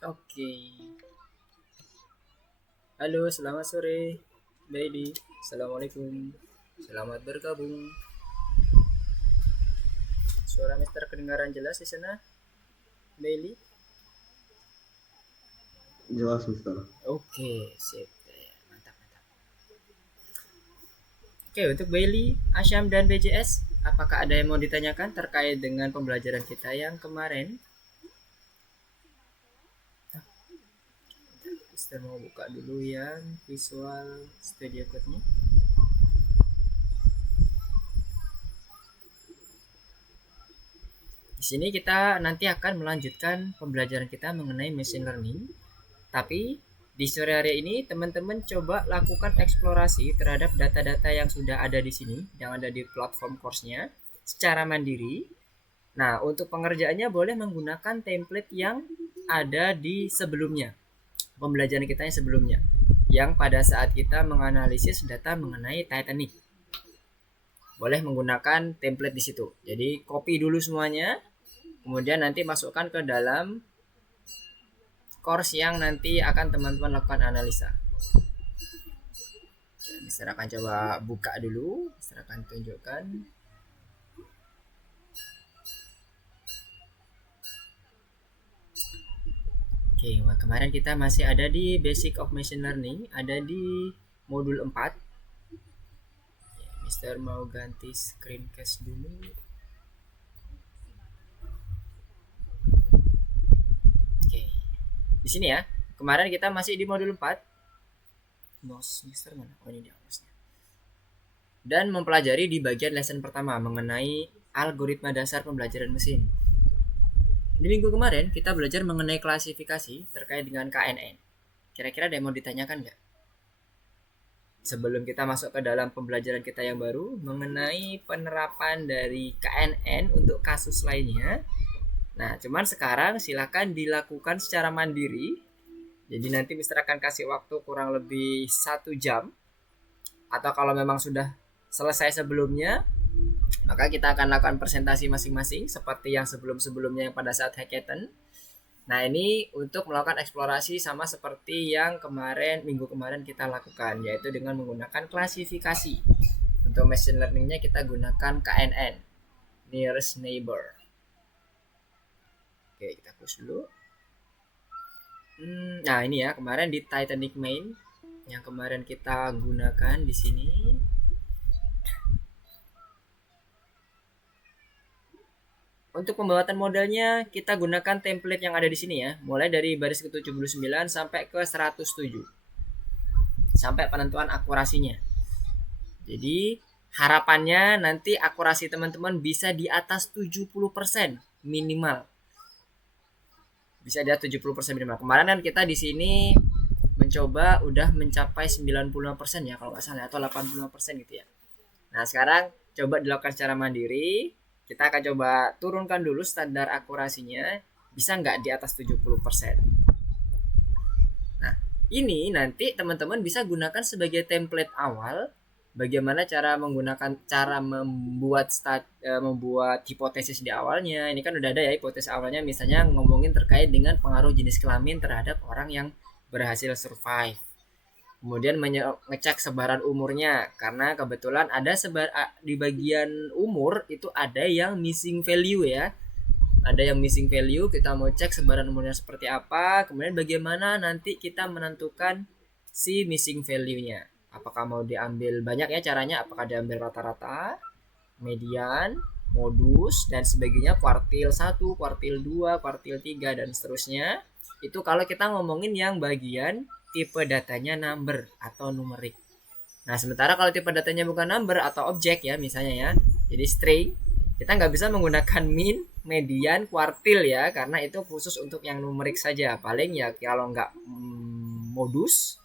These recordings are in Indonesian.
Oke. Halo, selamat sore, Baby. Assalamualaikum. Selamat bergabung. Suara Mister kedengaran jelas di sana, Bailey? Jelas, Mister. Oke, sip. Mantap, mantap. Oke, untuk Bailey, Asyam dan BJS, apakah ada yang mau ditanyakan terkait dengan pembelajaran kita yang kemarin? Mister mau buka dulu yang Visual Studio Code-nya. Di sini kita nanti akan melanjutkan pembelajaran kita mengenai machine learning. Tapi di sore hari ini teman-teman coba lakukan eksplorasi terhadap data-data yang sudah ada di sini, yang ada di platform course-nya secara mandiri. Nah, untuk pengerjaannya boleh menggunakan template yang ada di sebelumnya, pembelajaran kita yang sebelumnya, yang pada saat kita menganalisis data mengenai Titanic. Boleh menggunakan template di situ. Jadi copy dulu semuanya, kemudian nanti masukkan ke dalam course yang nanti akan teman-teman lakukan analisa. Mister akan coba buka dulu, Mister akan tunjukkan. Oke, kemarin kita masih ada di Basic of Machine Learning, ada di modul 4. Mister mau ganti screencast dulu. Oke. Di sini ya. Kemarin kita masih di modul 4. Mouse Mister mana? Oh, ini dia mouse-nya. Dan mempelajari di bagian lesson pertama mengenai algoritma dasar pembelajaran mesin. Di minggu kemarin kita belajar mengenai klasifikasi terkait dengan KNN. Kira-kira ada yang mau ditanyakan nggak? Sebelum kita masuk ke dalam pembelajaran kita yang baru mengenai penerapan dari KNN untuk kasus lainnya. Nah, cuman sekarang silakan dilakukan secara mandiri. Jadi nanti Mister akan kasih waktu kurang lebih 1 jam. Atau kalau memang sudah selesai sebelumnya, maka kita akan lakukan presentasi masing-masing seperti yang sebelum-sebelumnya yang pada saat hackathon. Nah, ini untuk melakukan eksplorasi sama seperti yang minggu kemarin kita lakukan, yaitu dengan menggunakan klasifikasi. Untuk machine learningnya kita gunakan KNN, Nearest Neighbor. Oke, kita close dulu. Nah, ini ya, kemarin di Titanic Main yang kemarin kita gunakan di sini. Untuk pembuatan modelnya kita gunakan template yang ada di sini ya, mulai dari baris ke-79 sampai ke 107. Sampai penentuan akurasinya. Jadi harapannya nanti akurasi teman-teman bisa di atas 70% minimal. Bisa di atas 70% minimal. Kemarin kan kita di sini mencoba udah mencapai 95% ya kalau nggak salah, atau 85% gitu ya. Nah, sekarang coba dilakukan secara mandiri. Kita akan coba turunkan dulu standar akurasinya, bisa nggak di atas 70%. Nah, ini nanti teman-teman bisa gunakan sebagai template awal bagaimana cara membuat hipotesis di awalnya. Ini kan udah ada ya hipotesis awalnya, misalnya ngomongin terkait dengan pengaruh jenis kelamin terhadap orang yang berhasil survive. Kemudian ngecek sebaran umurnya karena kebetulan ada di bagian umur itu ada yang missing value ya. Ada yang missing value, kita mau cek sebaran umurnya seperti apa, kemudian bagaimana nanti kita menentukan si missing value-nya. Apakah mau diambil banyak ya caranya, apakah diambil rata-rata, median, modus dan sebagainya, kuartil 1, kuartil 2, kuartil 3 dan seterusnya. Itu kalau kita ngomongin yang bagian tipe datanya number atau numerik. Nah, sementara kalau tipe datanya bukan number atau objek ya misalnya ya, jadi string, kita nggak bisa menggunakan min, median, kuartil ya, karena itu khusus untuk yang numerik saja. Paling ya kalau nggak modus,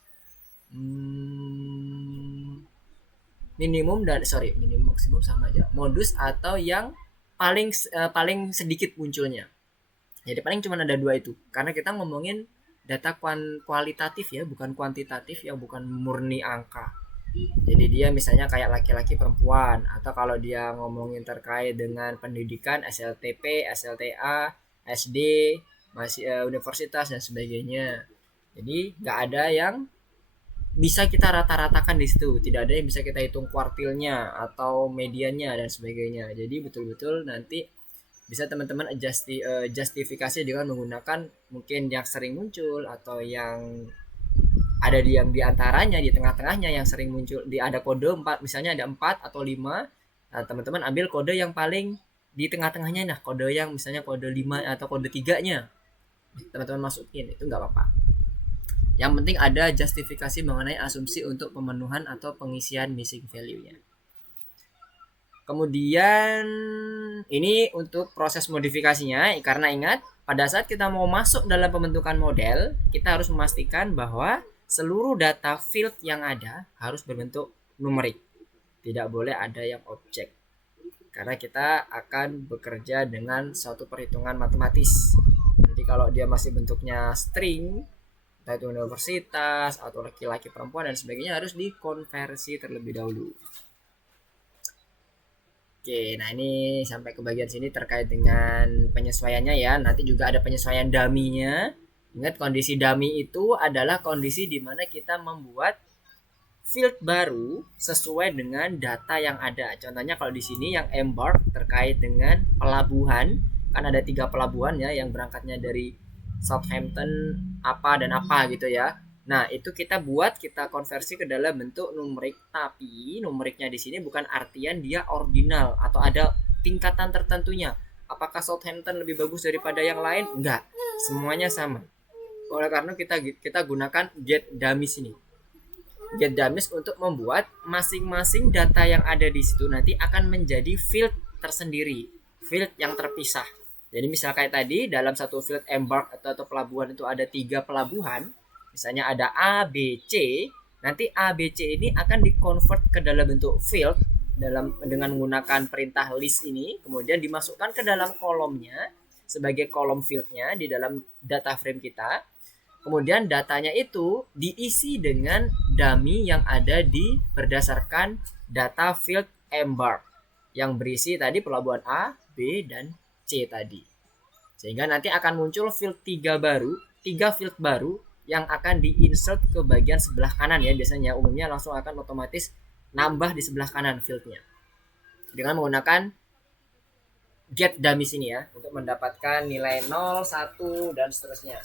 minimum dan minimum maksimum sama aja. Modus atau yang paling sedikit munculnya. Jadi paling cuma ada dua itu. Karena kita ngomongin data kualitatif ya, bukan kuantitatif ya, bukan murni angka. Jadi dia misalnya kayak laki-laki perempuan, atau kalau dia ngomongin terkait dengan pendidikan SLTP, SLTA, SD, masih universitas dan sebagainya. Jadi nggak ada yang bisa kita rata-ratakan di situ, tidak ada yang bisa kita hitung kuartilnya atau mediannya dan sebagainya. Jadi betul-betul nanti bisa teman-teman justifikasi dengan menggunakan mungkin yang sering muncul atau yang ada di yang diantaranya di tengah-tengahnya yang sering muncul di ada kode 4 misalnya ada 4 atau 5. Nah, teman-teman ambil kode yang paling di tengah-tengahnya, nah kode yang misalnya kode 5 atau kode 3-nya teman-teman masukin, itu nggak apa-apa. Yang penting ada justifikasi mengenai asumsi untuk pemenuhan atau pengisian missing value-nya. Kemudian ini untuk proses modifikasinya, karena ingat pada saat kita mau masuk dalam pembentukan model, kita harus memastikan bahwa seluruh data field yang ada harus berbentuk numerik. Tidak boleh ada yang objek. Karena kita akan bekerja dengan suatu perhitungan matematis. Jadi kalau dia masih bentuknya string, entah itu universitas atau laki-laki perempuan dan sebagainya, harus dikonversi terlebih dahulu. Oke, nah ini sampai ke bagian sini terkait dengan penyesuaiannya ya. Nanti juga ada penyesuaian dummy-nya. Ingat, kondisi dummy itu adalah kondisi di mana kita membuat field baru sesuai dengan data yang ada. Contohnya kalau di sini yang embark terkait dengan pelabuhan, kan ada 3 pelabuhan ya yang berangkatnya dari Southampton apa dan apa gitu ya. Nah, itu kita konversi ke dalam bentuk numerik, tapi numeriknya di sini bukan artian dia ordinal atau ada tingkatan tertentunya. Apakah Southampton lebih bagus daripada yang lain? Enggak, semuanya sama. Oleh karena kita gunakan get dummy sini. Get dummies untuk membuat masing-masing data yang ada di situ nanti akan menjadi field tersendiri, field yang terpisah. Jadi misal kayak tadi dalam satu field embark atau pelabuhan itu ada 3 pelabuhan. Misalnya ada A, B, C, nanti A, B, C ini akan di-convert ke dalam bentuk field dengan menggunakan perintah list ini, kemudian dimasukkan ke dalam kolomnya sebagai kolom fieldnya di dalam data frame kita. Kemudian datanya itu diisi dengan dummy yang ada di berdasarkan data field embark yang berisi tadi pelabuhan A, B, dan C tadi. Sehingga nanti akan muncul field 3 field baru yang akan di-insert ke bagian sebelah kanan ya. Biasanya umumnya langsung akan otomatis nambah di sebelah kanan fieldnya dengan menggunakan get dummy sini ya, untuk mendapatkan nilai 0, 1 dan seterusnya.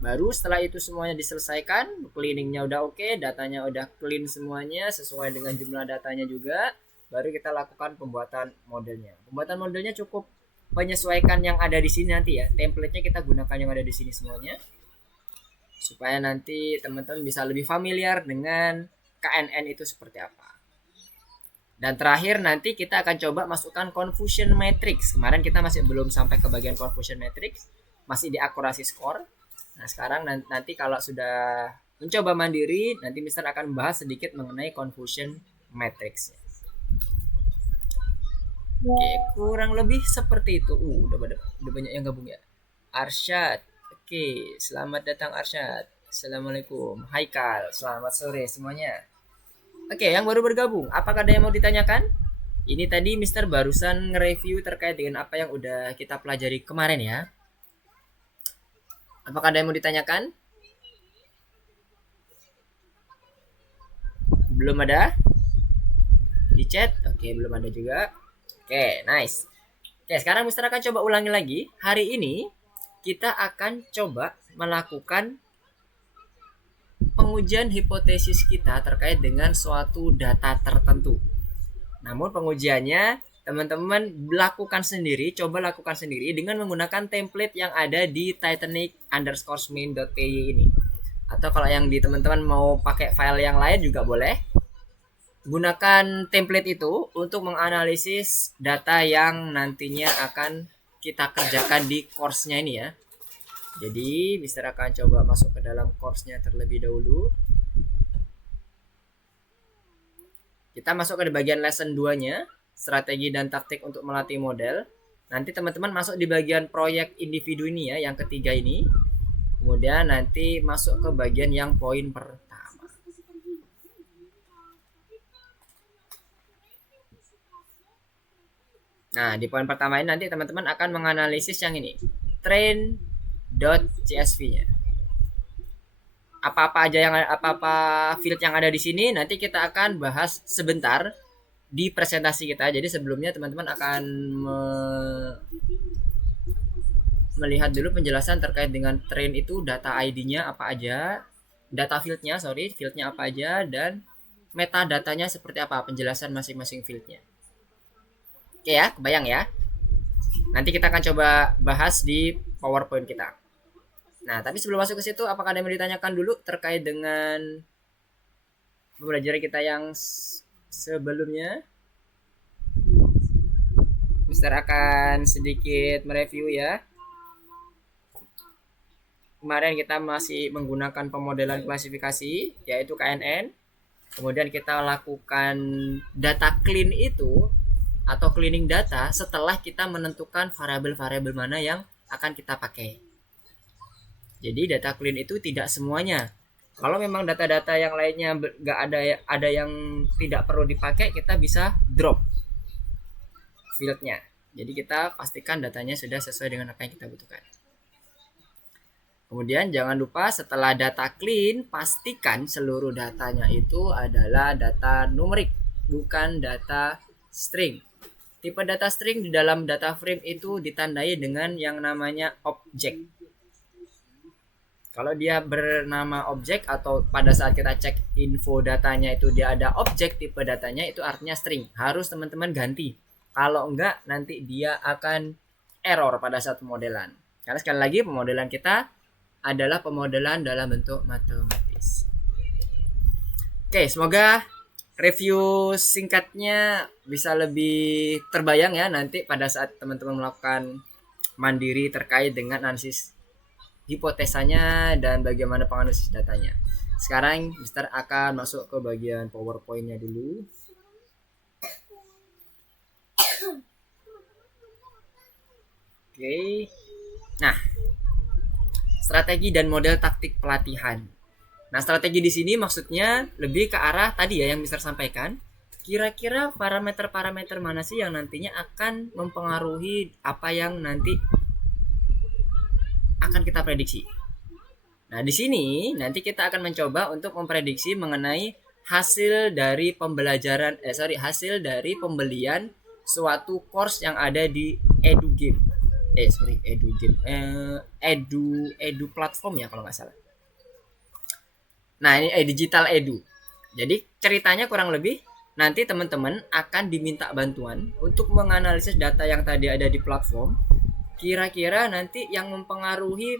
Baru setelah itu semuanya diselesaikan, cleaningnya udah oke, datanya udah clean semuanya sesuai dengan jumlah datanya juga, baru kita lakukan pembuatan modelnya. Pembuatan modelnya cukup menyesuaikan yang ada di sini nanti ya. Template-nya kita gunakan yang ada di sini semuanya, supaya nanti teman-teman bisa lebih familiar dengan KNN itu seperti apa. Dan terakhir nanti kita akan coba masukkan confusion matrix. Kemarin kita masih belum sampai ke bagian confusion matrix, masih di akurasi score. Nah sekarang nanti kalau sudah mencoba mandiri, nanti Mister akan bahas sedikit mengenai confusion matrix. Oke, kurang lebih seperti itu. Udah banyak yang gabung ya. Arsyad, oke, selamat datang Arsyad. Assalamualaikum. Haikal, selamat sore semuanya. Oke, yang baru bergabung, apakah ada yang mau ditanyakan? Ini tadi Mister barusan nge-review terkait dengan apa yang udah kita pelajari kemarin ya. Apakah ada yang mau ditanyakan? Belum ada? Di chat? Oke, belum ada juga. Oke, nice. Oke, sekarang Mister akan coba ulangi lagi. Hari ini kita akan coba melakukan pengujian hipotesis kita terkait dengan suatu data tertentu. Namun pengujiannya teman-teman coba lakukan sendiri dengan menggunakan template yang ada di titanic_main.py ini. Atau kalau yang di teman-teman mau pakai file yang lain juga boleh. Gunakan template itu untuk menganalisis data yang nantinya akan kita kerjakan di course-nya ini ya. Jadi Mister akan coba masuk ke dalam course-nya terlebih dahulu. Kita masuk ke bagian lesson 2-nya, strategi dan taktik untuk melatih model. Nanti teman-teman masuk di bagian proyek individu ini ya, yang ketiga ini. Kemudian nanti masuk ke bagian yang poin pertama. Nah, di poin pertama ini nanti teman-teman akan menganalisis yang ini, train.csv-nya. Apa-apa field yang ada di sini nanti kita akan bahas sebentar di presentasi kita. Jadi sebelumnya teman-teman akan melihat dulu penjelasan terkait dengan train itu, data ID-nya apa aja, data fieldnya apa aja, dan metadatanya seperti apa, penjelasan masing-masing fieldnya. Oke ya, kebayang ya. Nanti kita akan coba bahas di PowerPoint kita. Nah, tapi sebelum masuk ke situ, apakah ada yang mau ditanyakan dulu terkait dengan pembelajaran kita yang sebelumnya? Mister akan sedikit mereview ya. Kemarin kita masih menggunakan pemodelan klasifikasi, yaitu KNN. Kemudian kita lakukan data clean itu atau cleaning data setelah kita menentukan variabel-variabel mana yang akan kita pakai. Jadi data clean itu tidak semuanya. Kalau memang data-data yang lainnya nggak ada yang tidak perlu dipakai, kita bisa drop fieldnya. Jadi kita pastikan datanya sudah sesuai dengan apa yang kita butuhkan. Kemudian jangan lupa setelah data clean, pastikan seluruh datanya itu adalah data numerik, bukan data string. Tipe data string di dalam data frame itu ditandai dengan yang namanya objek. Kalau dia bernama objek atau pada saat kita cek info datanya itu dia ada objek tipe datanya, itu artinya string. Harus teman-teman ganti. Kalau enggak nanti dia akan error pada saat pemodelan. Karena sekali lagi pemodelan kita adalah pemodelan dalam bentuk matematis. Oke, semoga review singkatnya bisa lebih terbayang ya nanti pada saat teman-teman melakukan mandiri terkait dengan analisis hipotesanya dan bagaimana penganalisis datanya. Sekarang Mister akan masuk ke bagian PowerPoint-nya dulu. Oke. Nah, strategi dan model taktik pelatihan. Nah, strategi di sini maksudnya lebih ke arah tadi ya yang Mister sampaikan. Kira-kira parameter-parameter mana sih yang nantinya akan mempengaruhi apa yang nanti akan kita prediksi. Nah, di sini nanti kita akan mencoba untuk memprediksi mengenai hasil dari hasil dari pembelian suatu course yang ada di edu platform ya kalau nggak salah. Nah, ini digital edu. Jadi ceritanya kurang lebih nanti teman-teman akan diminta bantuan untuk menganalisis data yang tadi ada di platform. Kira-kira nanti yang mempengaruhi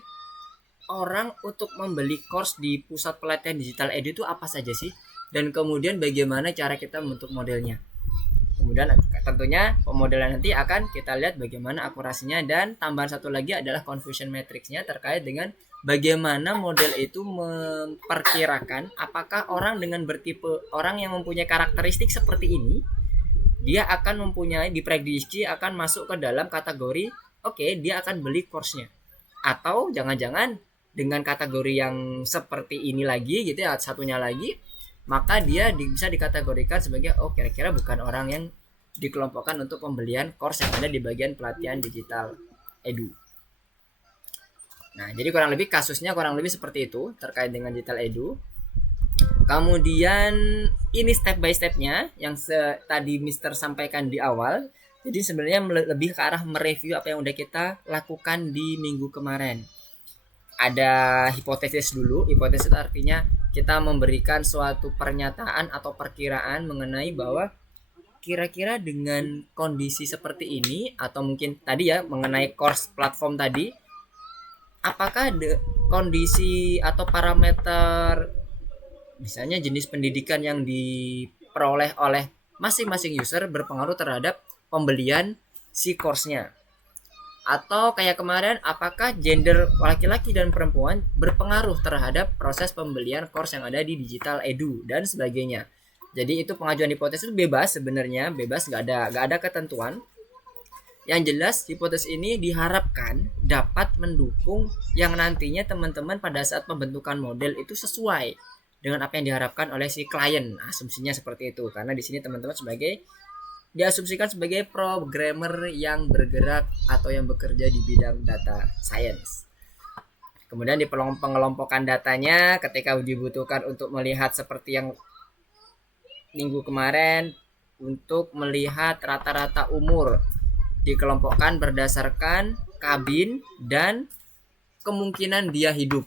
orang untuk membeli course di pusat pelatihan digital edu itu apa saja sih? Dan kemudian bagaimana cara kita membentuk modelnya. Kemudian tentunya pemodelan nanti akan kita lihat bagaimana akurasinya, dan tambahan satu lagi adalah confusion matrixnya terkait dengan bagaimana model itu memperkirakan apakah orang yang mempunyai karakteristik seperti ini dia akan mempunyai diprediksi akan masuk ke dalam kategori dia akan beli course-nya, atau jangan-jangan dengan kategori yang seperti ini lagi gitu ya, satunya lagi, maka dia bisa dikategorikan sebagai kira-kira bukan orang yang dikelompokkan untuk pembelian course yang ada di bagian pelatihan digital edu. Nah, jadi kurang lebih kasusnya kurang lebih seperti itu terkait dengan digital edu. Kemudian ini step by stepnya yang tadi Mister sampaikan di awal. Jadi sebenarnya lebih ke arah mereview apa yang udah kita lakukan di minggu kemarin. Ada hipotesis dulu. Hipotesis itu artinya kita memberikan suatu pernyataan atau perkiraan mengenai bahwa kira-kira dengan kondisi seperti ini, atau mungkin tadi ya mengenai course platform tadi, apakah kondisi atau parameter misalnya jenis pendidikan yang diperoleh oleh masing-masing user berpengaruh terhadap pembelian si course-nya. Atau kayak kemarin, apakah gender laki-laki dan perempuan berpengaruh terhadap proses pembelian course yang ada di digital edu dan sebagainya. Jadi itu pengajuan hipotesis bebas sebenarnya, bebas, nggak ada ketentuan. Yang jelas hipotesis ini diharapkan dapat mendukung yang nantinya teman-teman pada saat pembentukan model itu sesuai dengan apa yang diharapkan oleh si klien. Asumsinya seperti itu, karena di sini teman-teman sebagai diasumsikan sebagai programmer yang bergerak atau yang bekerja di bidang data science. Kemudian di pengelompokan datanya ketika dibutuhkan untuk melihat seperti yang minggu kemarin, untuk melihat rata-rata umur dikelompokkan berdasarkan kabin dan kemungkinan dia hidup.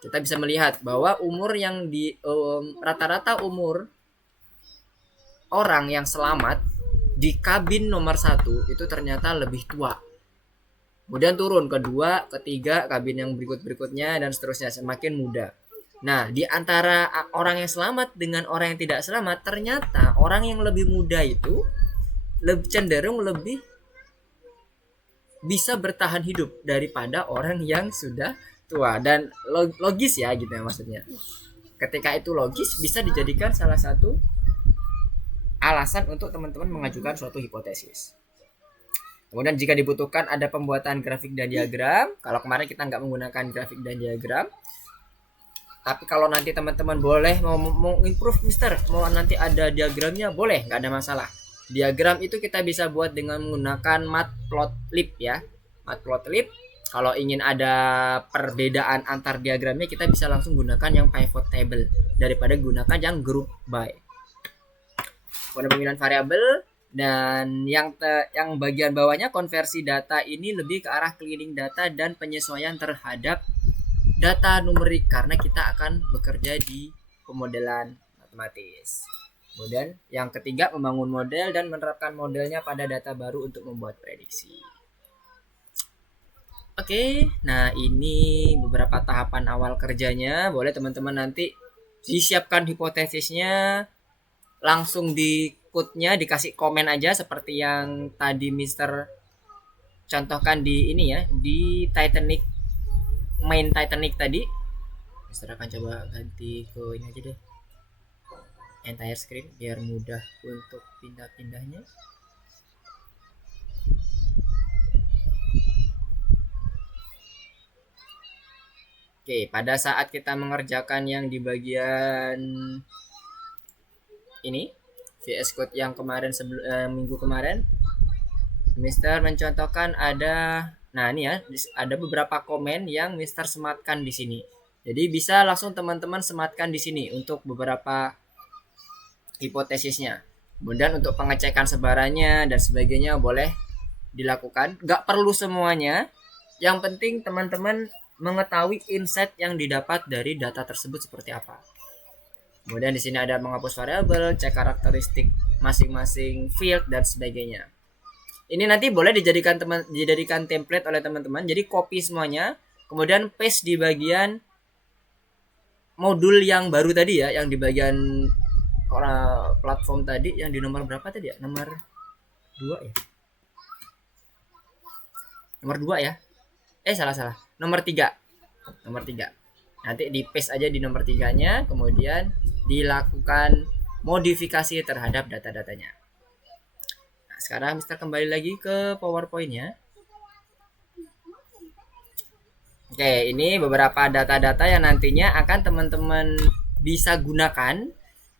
Kita bisa melihat bahwa umur yang rata-rata umur orang yang selamat di kabin nomor 1 itu ternyata lebih tua. Kemudian turun kedua, ketiga, kabin yang berikutnya dan seterusnya semakin muda. Nah, di antara orang yang selamat dengan orang yang tidak selamat, ternyata orang yang lebih muda itu cenderung lebih bisa bertahan hidup daripada orang yang sudah tua. Dan logis ya gitu ya maksudnya. Ketika itu logis, bisa dijadikan salah satu alasan untuk teman-teman mengajukan suatu hipotesis. Kemudian jika dibutuhkan ada pembuatan grafik dan diagram. Kalau kemarin kita nggak menggunakan grafik dan diagram, tapi kalau nanti teman-teman boleh mau improve Mister, mau nanti ada diagramnya, boleh, nggak ada masalah. Diagram itu kita bisa buat dengan menggunakan Matplotlib ya. Matplotlib. Kalau ingin ada perbedaan antar diagramnya, kita bisa langsung gunakan yang pivot table daripada gunakan yang group by. Pada pemilihan variabel dan yang bagian bawahnya konversi data ini lebih ke arah cleaning data dan penyesuaian terhadap data numerik karena kita akan bekerja di pemodelan matematis. Kemudian yang ketiga membangun model dan menerapkan modelnya pada data baru untuk membuat prediksi. Oke, nah ini beberapa tahapan awal kerjanya. Boleh teman-teman nanti disiapkan hipotesisnya, langsung di code-nya dikasih komen aja seperti yang tadi Mister contohkan di ini ya, di Titanic, main Titanic tadi. Mister akan coba ganti ke ini aja deh, entire screen biar mudah untuk pindah-pindahnya. Oke, pada saat kita mengerjakan yang di bagian ini VS Code yang kemarin minggu kemarin, Mister mencontohkan ada, nah ini ya, ada beberapa komen yang Mister sematkan di sini. Jadi bisa langsung teman-teman sematkan di sini untuk beberapa hipotesisnya. Kemudian untuk pengecekan sebarannya dan sebagainya boleh dilakukan. Gak perlu semuanya. Yang penting teman-teman mengetahui insight yang didapat dari data tersebut seperti apa. Kemudian di sini ada menghapus variabel, cek karakteristik masing-masing field dan sebagainya. Ini nanti boleh dijadikan template oleh teman-teman. Jadi copy semuanya, kemudian paste di bagian modul yang baru tadi ya, yang di bagian platform tadi, yang di nomor berapa tadi ya? Nomor 2 ya? Nomor 2 ya? Salah. Nomor 3. Nanti di paste aja di nomor 3-nya, kemudian dilakukan modifikasi terhadap data-datanya. Nah, sekarang Mister kembali lagi ke PowerPoint-nya. Oke, ini beberapa data-data yang nantinya akan teman-teman bisa gunakan.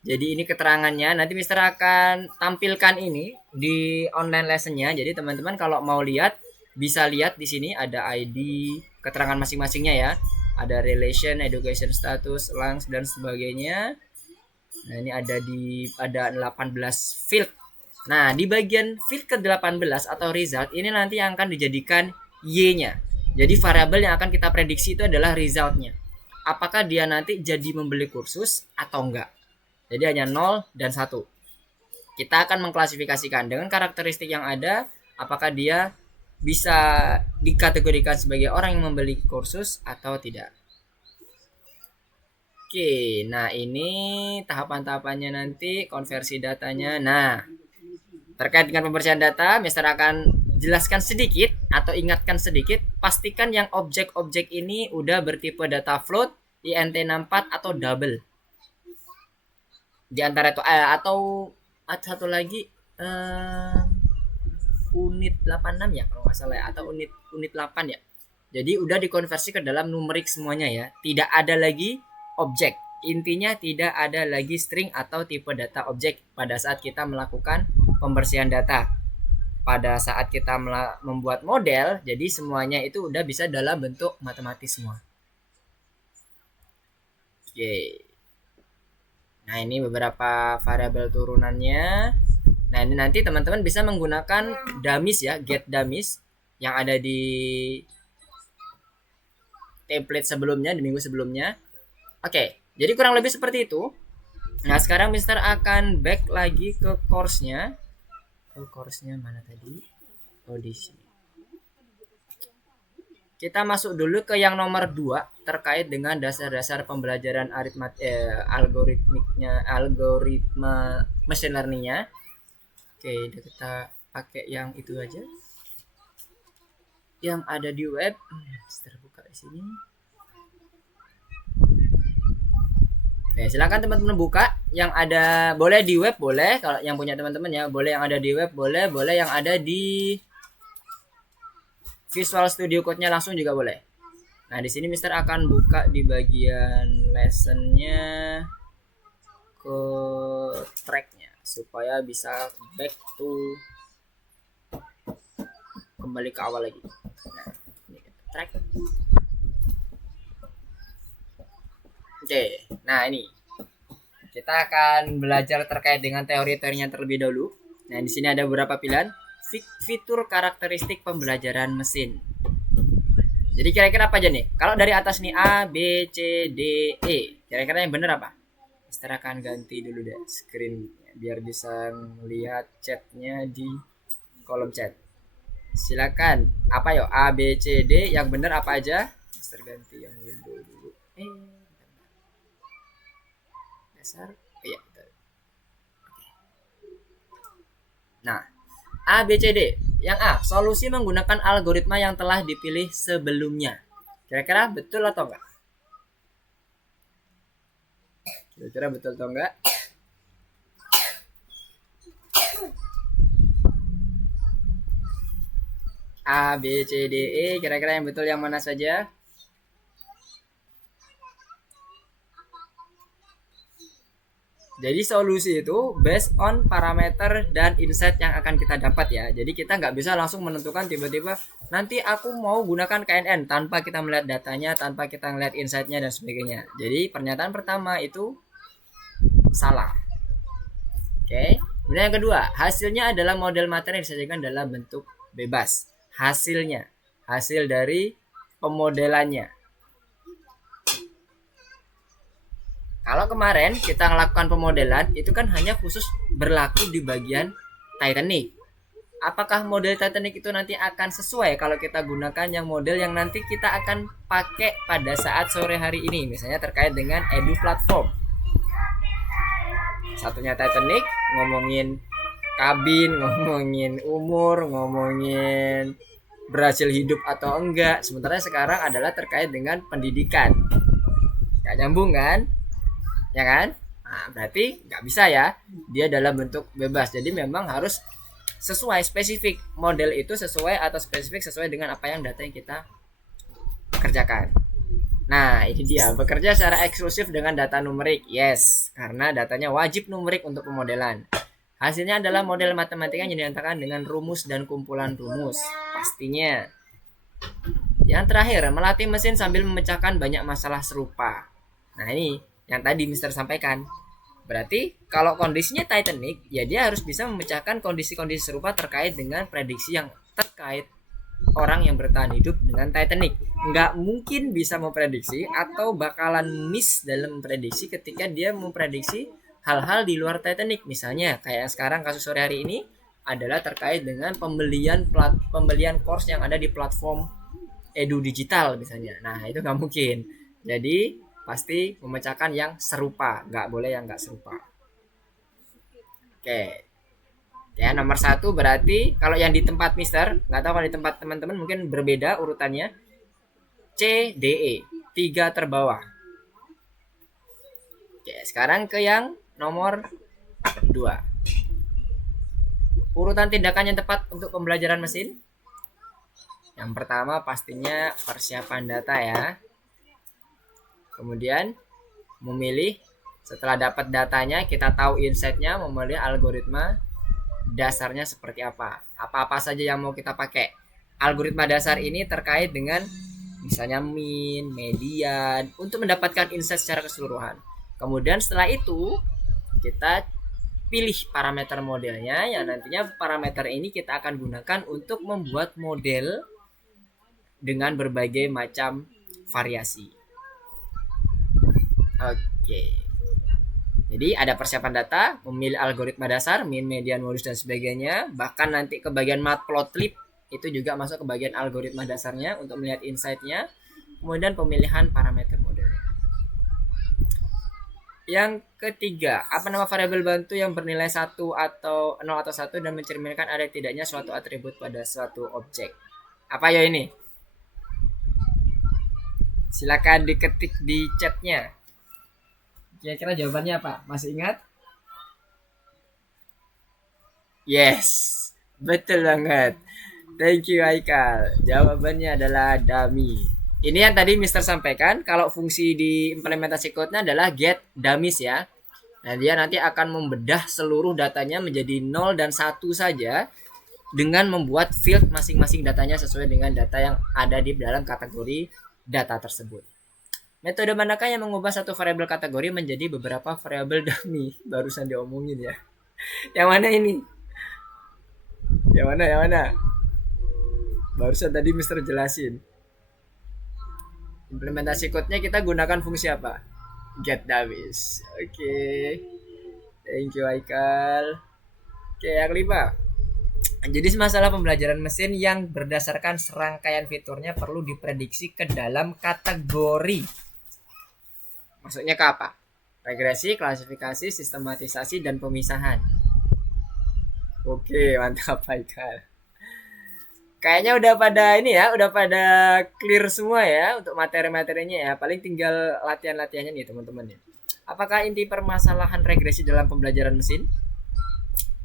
Jadi ini keterangannya, nanti Mister akan tampilkan ini di online lesson-nya. Jadi teman-teman kalau mau lihat, bisa lihat di sini ada ID, keterangan masing-masingnya ya. Ada relation, education status, langs dan sebagainya. Nah, ini ada 18 field. Nah, di bagian field ke-18 atau result ini nanti yang akan dijadikan Y-nya. Jadi variabel yang akan kita prediksi itu adalah result-nya. Apakah dia nanti jadi membeli kursus atau enggak. Jadi hanya 0 dan 1. Kita akan mengklasifikasikan dengan karakteristik yang ada, apakah dia bisa dikategorikan sebagai orang yang membeli kursus atau tidak. Oke, nah ini tahapan-tahapannya nanti, konversi datanya. Nah, terkait dengan pembersihan data, Mister akan jelaskan sedikit atau ingatkan sedikit, pastikan yang objek-objek ini udah bertipe data float, INT64 atau double. Di antara itu atau satu lagi unit 86 ya kalau nggak salah ya, atau unit 8 ya. Jadi udah dikonversi ke dalam numerik semuanya ya. Tidak ada lagi objek. Intinya tidak ada lagi string atau tipe data objek pada saat kita melakukan pembersihan data. Pada saat kita membuat model, jadi semuanya itu udah bisa dalam bentuk matematis semua. Oke. Nah, ini beberapa variabel turunannya. Nah, ini nanti teman-teman bisa menggunakan dummies ya, get dummies yang ada di template sebelumnya, di minggu sebelumnya. Oke, jadi kurang lebih seperti itu. Nah, sekarang Mister akan back lagi ke course-nya. Course-nya mana tadi? Oh, di sini. Kita masuk dulu ke yang nomor 2 terkait dengan dasar-dasar pembelajaran algoritma machine learning-nya. Oke, kita pakai yang itu aja. Yang ada di web. Terbuka di sini. Oke, silakan teman-teman buka. Yang ada boleh di web boleh, kalau yang punya teman-teman ya, boleh yang ada di web boleh, boleh yang ada di Visual Studio Code-nya langsung juga boleh. Nah, di sini Mister akan buka di bagian lesson-nya ke track-nya supaya bisa back to kembali ke awal lagi. Nah, ini track. Oke, nah ini kita akan belajar terkait dengan teori-teorinya terlebih dahulu. Nah, di sini ada beberapa pilihan fitur karakteristik pembelajaran mesin. Jadi kira-kira apa aja nih? Kalau dari atas nih A, B, C, D, E. Kira-kira yang benar apa? Mister akan ganti dulu deh screen biar bisa melihat chatnya di kolom chat. Silakan. Apa yo? A, B, C, D. Yang benar apa aja? Mister ganti yang window dulu. Dasar. Iya, betul. Nah, A, B, C, D. Yang A, solusi menggunakan algoritma yang telah dipilih sebelumnya. Kira-kira betul atau enggak? Kira-kira betul atau enggak? A, B, C, D, E. Kira-kira yang betul yang mana saja? Jadi solusi itu based on parameter dan insight yang akan kita dapat ya. Jadi kita nggak bisa langsung menentukan tiba-tiba nanti aku mau gunakan KNN tanpa kita melihat datanya, tanpa kita melihat insight-nya dan sebagainya. Jadi pernyataan pertama itu salah. Oke. Kemudian yang kedua, hasilnya adalah model materi yang disajikan dalam bentuk bebas. Hasilnya, hasil dari pemodelannya. Kalau kemarin kita melakukan pemodelan itu kan hanya khusus berlaku di bagian Titanic. Apakah model Titanic itu nanti akan sesuai kalau kita gunakan yang model yang nanti kita akan pakai pada saat sore hari ini, misalnya terkait dengan edu platform. Satunya Titanic ngomongin kabin, ngomongin umur, ngomongin berhasil hidup atau enggak. Sementara sekarang adalah terkait dengan pendidikan. Gak nyambung kan? Ya kan? Nah, berarti nggak bisa ya, dia dalam bentuk bebas. Jadi memang harus sesuai spesifik, model itu sesuai atau spesifik sesuai dengan apa yang data yang kita kerjakan. Nah, ini dia, bekerja secara eksklusif dengan data numerik. Yes, karena datanya wajib numerik untuk pemodelan. Hasilnya adalah model matematika yang dinyatakan dengan rumus dan kumpulan rumus. Pastinya. Yang terakhir, melatih mesin sambil memecahkan banyak masalah serupa. Nah, ini yang tadi Mister sampaikan. Berarti kalau kondisinya Titanic, ya dia harus bisa memecahkan kondisi-kondisi serupa terkait dengan prediksi yang terkait orang yang bertahan hidup dengan Titanic. Nggak mungkin bisa memprediksi atau bakalan miss dalam prediksi ketika dia memprediksi hal-hal di luar Titanic. Misalnya kayak sekarang kasus sore hari ini adalah terkait dengan pembelian course yang ada di platform edu digital misalnya. Nah, itu nggak mungkin. Jadi pasti memecahkan yang serupa, nggak boleh yang nggak serupa. Oke, ya nomor 1 berarti kalau yang di tempat Mister, nggak tahu kalau di tempat teman-teman mungkin berbeda urutannya. C, D, E, 3 terbawah. Oke, sekarang ke yang nomor 2. Urutan tindakan yang tepat untuk pembelajaran mesin. Yang pertama pastinya persiapan data ya. Kemudian memilih, setelah dapat datanya kita tahu insight-nya, memilih algoritma. dasarnya seperti apa. Apa-apa saja yang mau kita pakai. Algoritma dasar ini terkait dengan misalnya mean, median untuk mendapatkan insight secara keseluruhan. Kemudian setelah itu kita pilih parameter modelnya yang nantinya parameter ini kita akan gunakan untuk membuat model dengan berbagai macam variasi. Oke. Jadi ada persiapan data, memilih algoritma dasar, mean, median, modus dan sebagainya. Bahkan nanti ke bagian matplotlib itu juga masuk ke bagian algoritma dasarnya untuk melihat insight-nya. Kemudian pemilihan parameter modelnya. Yang ketiga, apa nama variabel bantu yang bernilai 1 atau 0 atau 1 dan mencerminkan ada tidaknya suatu atribut pada suatu objek. Apa ya ini? Silakan diketik di chatnya. Kira-kira jawabannya apa? Masih ingat? Yes, betul banget. Thank you Aikal. Jawabannya adalah dummy. Ini yang tadi Mister sampaikan, kalau fungsi di implementasi code-nya adalah get dummies ya. Nah, dia nanti akan membedah seluruh datanya menjadi 0 dan 1 saja dengan membuat field masing-masing datanya sesuai dengan data yang ada di dalam kategori data tersebut. Metode manakah yang mengubah satu variabel kategori menjadi beberapa variabel dummy? Barusan diomongin ya. Yang mana ini? Yang mana? Yang mana? Barusan tadi Mister jelasin. Implementasi code-nya kita gunakan fungsi apa? Get dummies. Oke. Thank you Aikal. Oke, yang kelima. Jadi masalah pembelajaran mesin yang berdasarkan serangkaian fiturnya perlu diprediksi ke dalam kategori. Maksudnya ke apa? Regresi, klasifikasi, sistematisasi, dan pemisahan. Oke, mantap Aikal. Kayaknya udah pada ini ya, udah pada clear semua ya untuk materi-materinya ya. Paling tinggal latihan-latihannya nih teman-teman ya. Apakah inti permasalahan regresi dalam pembelajaran mesin?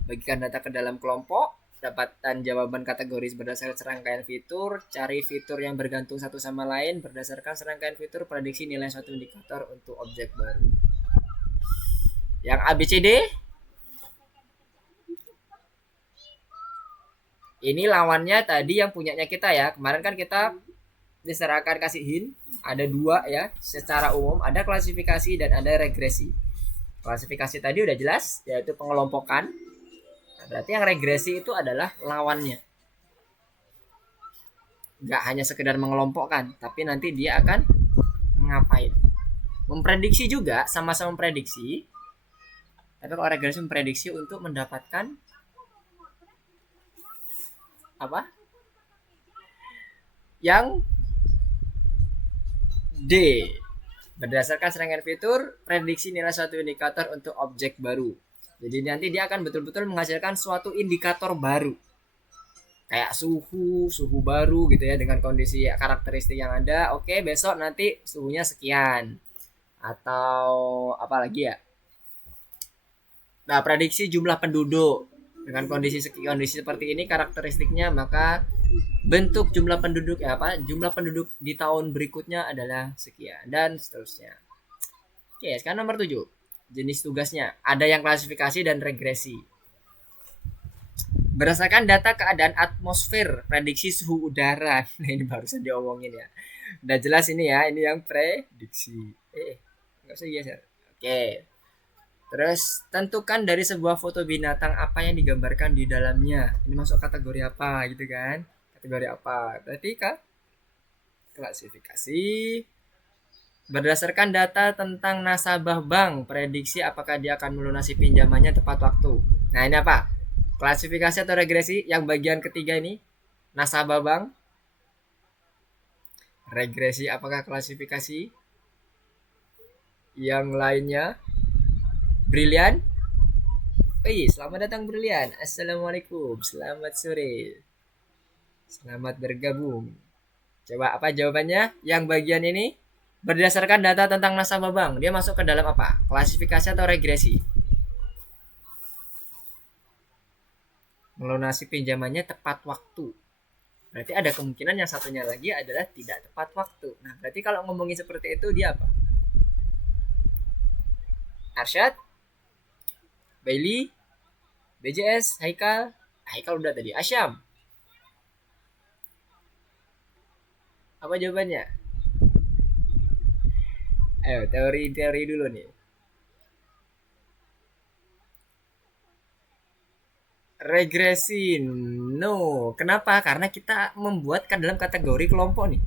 Bagikan data ke dalam kelompok, dapatkan jawaban kategori berdasarkan serangkaian fitur, cari fitur yang bergantung satu sama lain berdasarkan serangkaian fitur, prediksi nilai suatu indikator untuk objek baru. Yang ABCD ini lawannya tadi yang punyanya kita ya. Kemarin kan kita diserahkan kasih hint, ada dua ya secara umum, ada klasifikasi dan ada regresi. Klasifikasi tadi udah jelas, yaitu pengelompokan. Nah, berarti yang regresi itu adalah lawannya. Gak hanya sekedar mengelompokkan, tapi nanti dia akan ngapain. Memprediksi juga, sama-sama memprediksi. Tapi kalau regresi memprediksi untuk mendapatkan apa? Yang D, berdasarkan serangkaian fitur, prediksi nilai suatu indikator untuk objek baru. Jadi nanti dia akan betul-betul menghasilkan suatu indikator baru. Kayak suhu baru gitu ya dengan kondisi karakteristik yang ada. Oke, besok nanti suhunya sekian. Atau apa lagi ya? Nah, prediksi jumlah penduduk dengan kondisi seperti ini karakteristiknya, maka bentuk jumlah penduduk jumlah penduduk di tahun berikutnya adalah sekian dan seterusnya. Oke, sekarang nomor 7. Jenis tugasnya ada yang klasifikasi dan regresi. Berdasarkan data keadaan atmosfer, prediksi suhu udara. Nah, ini barusan diomongin ya. Udah jelas ini ya, ini yang prediksi. Enggak usah geser. Oke. Terus tentukan dari sebuah foto binatang apa yang digambarkan di dalamnya. Ini masuk kategori apa gitu kan? Kategori apa? Berarti klasifikasi. Berdasarkan data tentang nasabah bank, prediksi apakah dia akan melunasi pinjamannya tepat waktu. Nah, ini apa? Klasifikasi atau regresi yang bagian ketiga ini. Nasabah bank. Regresi apakah klasifikasi? Yang lainnya Brilian. Selamat datang Brilian. Assalamualaikum. Selamat sore. Selamat bergabung. Coba apa jawabannya? Yang bagian ini berdasarkan data tentang nasabah bank, dia masuk ke dalam apa? Klasifikasi atau regresi? Melunasi pinjamannya tepat waktu. Berarti ada kemungkinan yang satunya lagi adalah tidak tepat waktu. Nah, berarti kalau ngomongin seperti itu dia apa? Arsyad? Bailey? BJS, Haikal. Haikal udah tadi. Asyam. Apa jawabannya? Ayo, teori-teori dulu nih. Regresi. No. Kenapa? Karena kita membuatkan dalam kategori kelompok nih.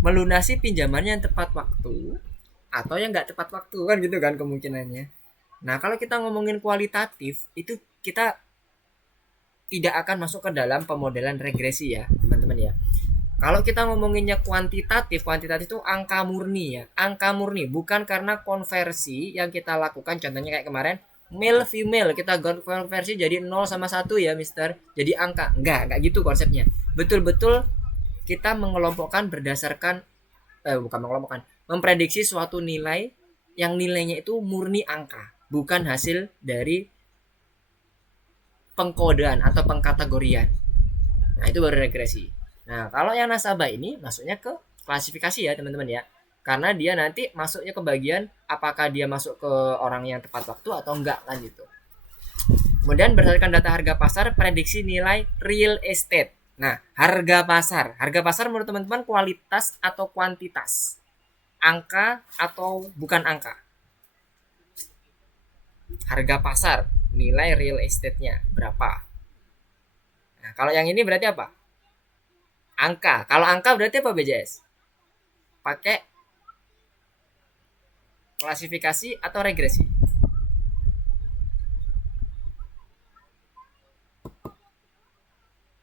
Melunasi pinjamannya yang tepat waktu atau yang nggak tepat waktu kan gitu kan kemungkinannya. Nah, kalau kita ngomongin kualitatif, itu kita tidak akan masuk ke dalam pemodelan regresi ya, teman-teman ya. Kalau kita ngomonginnya kuantitatif, kuantitatif itu angka murni ya. Angka murni bukan karena konversi yang kita lakukan, contohnya kayak kemarin male female kita konversi jadi 0 sama 1 ya, Mister. Jadi angka. Enggak gitu konsepnya. Betul-betul kita mengelompokkan berdasarkan bukan mengelompokkan, memprediksi suatu nilai yang nilainya itu murni angka, bukan hasil dari pengkodean atau pengkategorian. Nah, itu baru regresi. Nah, kalau yang nasabah ini masuknya ke klasifikasi ya, teman-teman ya. Karena dia nanti masuknya ke bagian apakah dia masuk ke orang yang tepat waktu atau enggak kan gitu. Kemudian berdasarkan data harga pasar, prediksi nilai real estate. Nah, harga pasar. Harga pasar menurut teman-teman kualitas atau kuantitas? Angka atau bukan angka? Harga pasar, nilai real estate-nya berapa? Nah, kalau yang ini berarti apa? Angka. Kalau angka berarti apa BJS? Pakai klasifikasi atau regresi?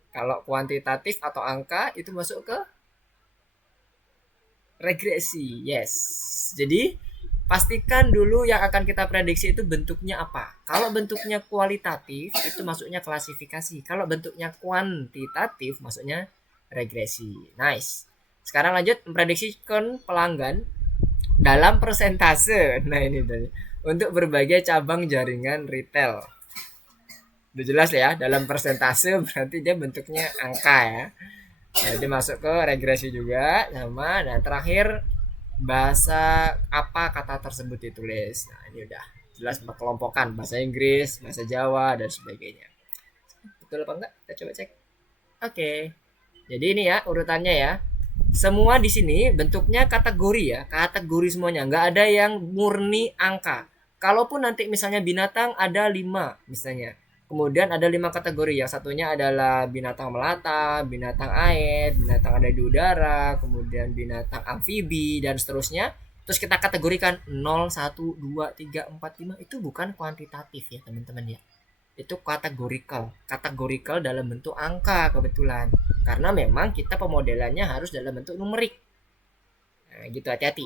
Kalau kuantitatif atau angka itu masuk ke regresi. Yes. Jadi pastikan dulu yang akan kita prediksi itu bentuknya apa. Kalau bentuknya kualitatif itu masuknya klasifikasi. Kalau bentuknya kuantitatif masuknya regresi. Nice. Sekarang lanjut memprediksikan pelanggan dalam persentase. Nah ini tadi untuk berbagai cabang jaringan retail. Udah jelas ya, dalam persentase berarti dia bentuknya angka ya. Jadi masuk ke regresi juga sama. Dan terakhir bahasa apa kata tersebut ditulis. Nah ini udah jelas kelompokan bahasa Inggris, bahasa Jawa dan sebagainya. Betul apa enggak? Kita coba cek. Oke. Jadi ini ya urutannya ya. Semua di sini bentuknya kategori ya, kategori semuanya. Nggak ada yang murni angka. Kalaupun nanti misalnya binatang ada 5 misalnya. Kemudian ada 5 kategori. Yang satunya adalah binatang melata, binatang air, binatang ada di udara, kemudian binatang amfibi dan seterusnya. Terus kita kategorikan 0, 1, 2, 3, 4, 5. Itu bukan kuantitatif ya teman-teman ya. Itu kategorikal dalam bentuk angka kebetulan. Karena memang kita pemodelannya harus dalam bentuk numerik. Nah, gitu hati-hati.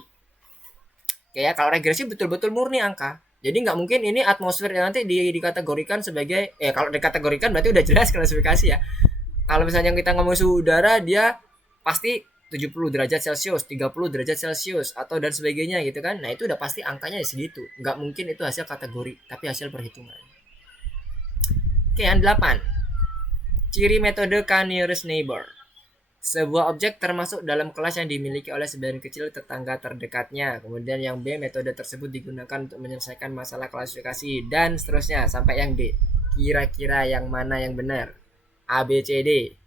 Kayak kalau regresi betul-betul murni angka. Jadi nggak mungkin ini atmosfer yang nanti dikategorikan sebagai kalau dikategorikan berarti udah jelas klasifikasi ya. Kalau misalnya kita ngomong suhu udara dia pasti 70 derajat Celcius, 30 derajat Celcius atau dan sebagainya gitu kan. Nah, itu udah pasti angkanya segitu. Nggak mungkin itu hasil kategori, tapi hasil perhitungan. Oke, yang 8. Ciri metode nearest neighbor. Sebuah objek termasuk dalam kelas yang dimiliki oleh sebagian kecil tetangga terdekatnya. Kemudian yang B, metode tersebut digunakan untuk menyelesaikan masalah klasifikasi dan seterusnya sampai yang D. Kira-kira yang mana yang benar? A, B, C, D.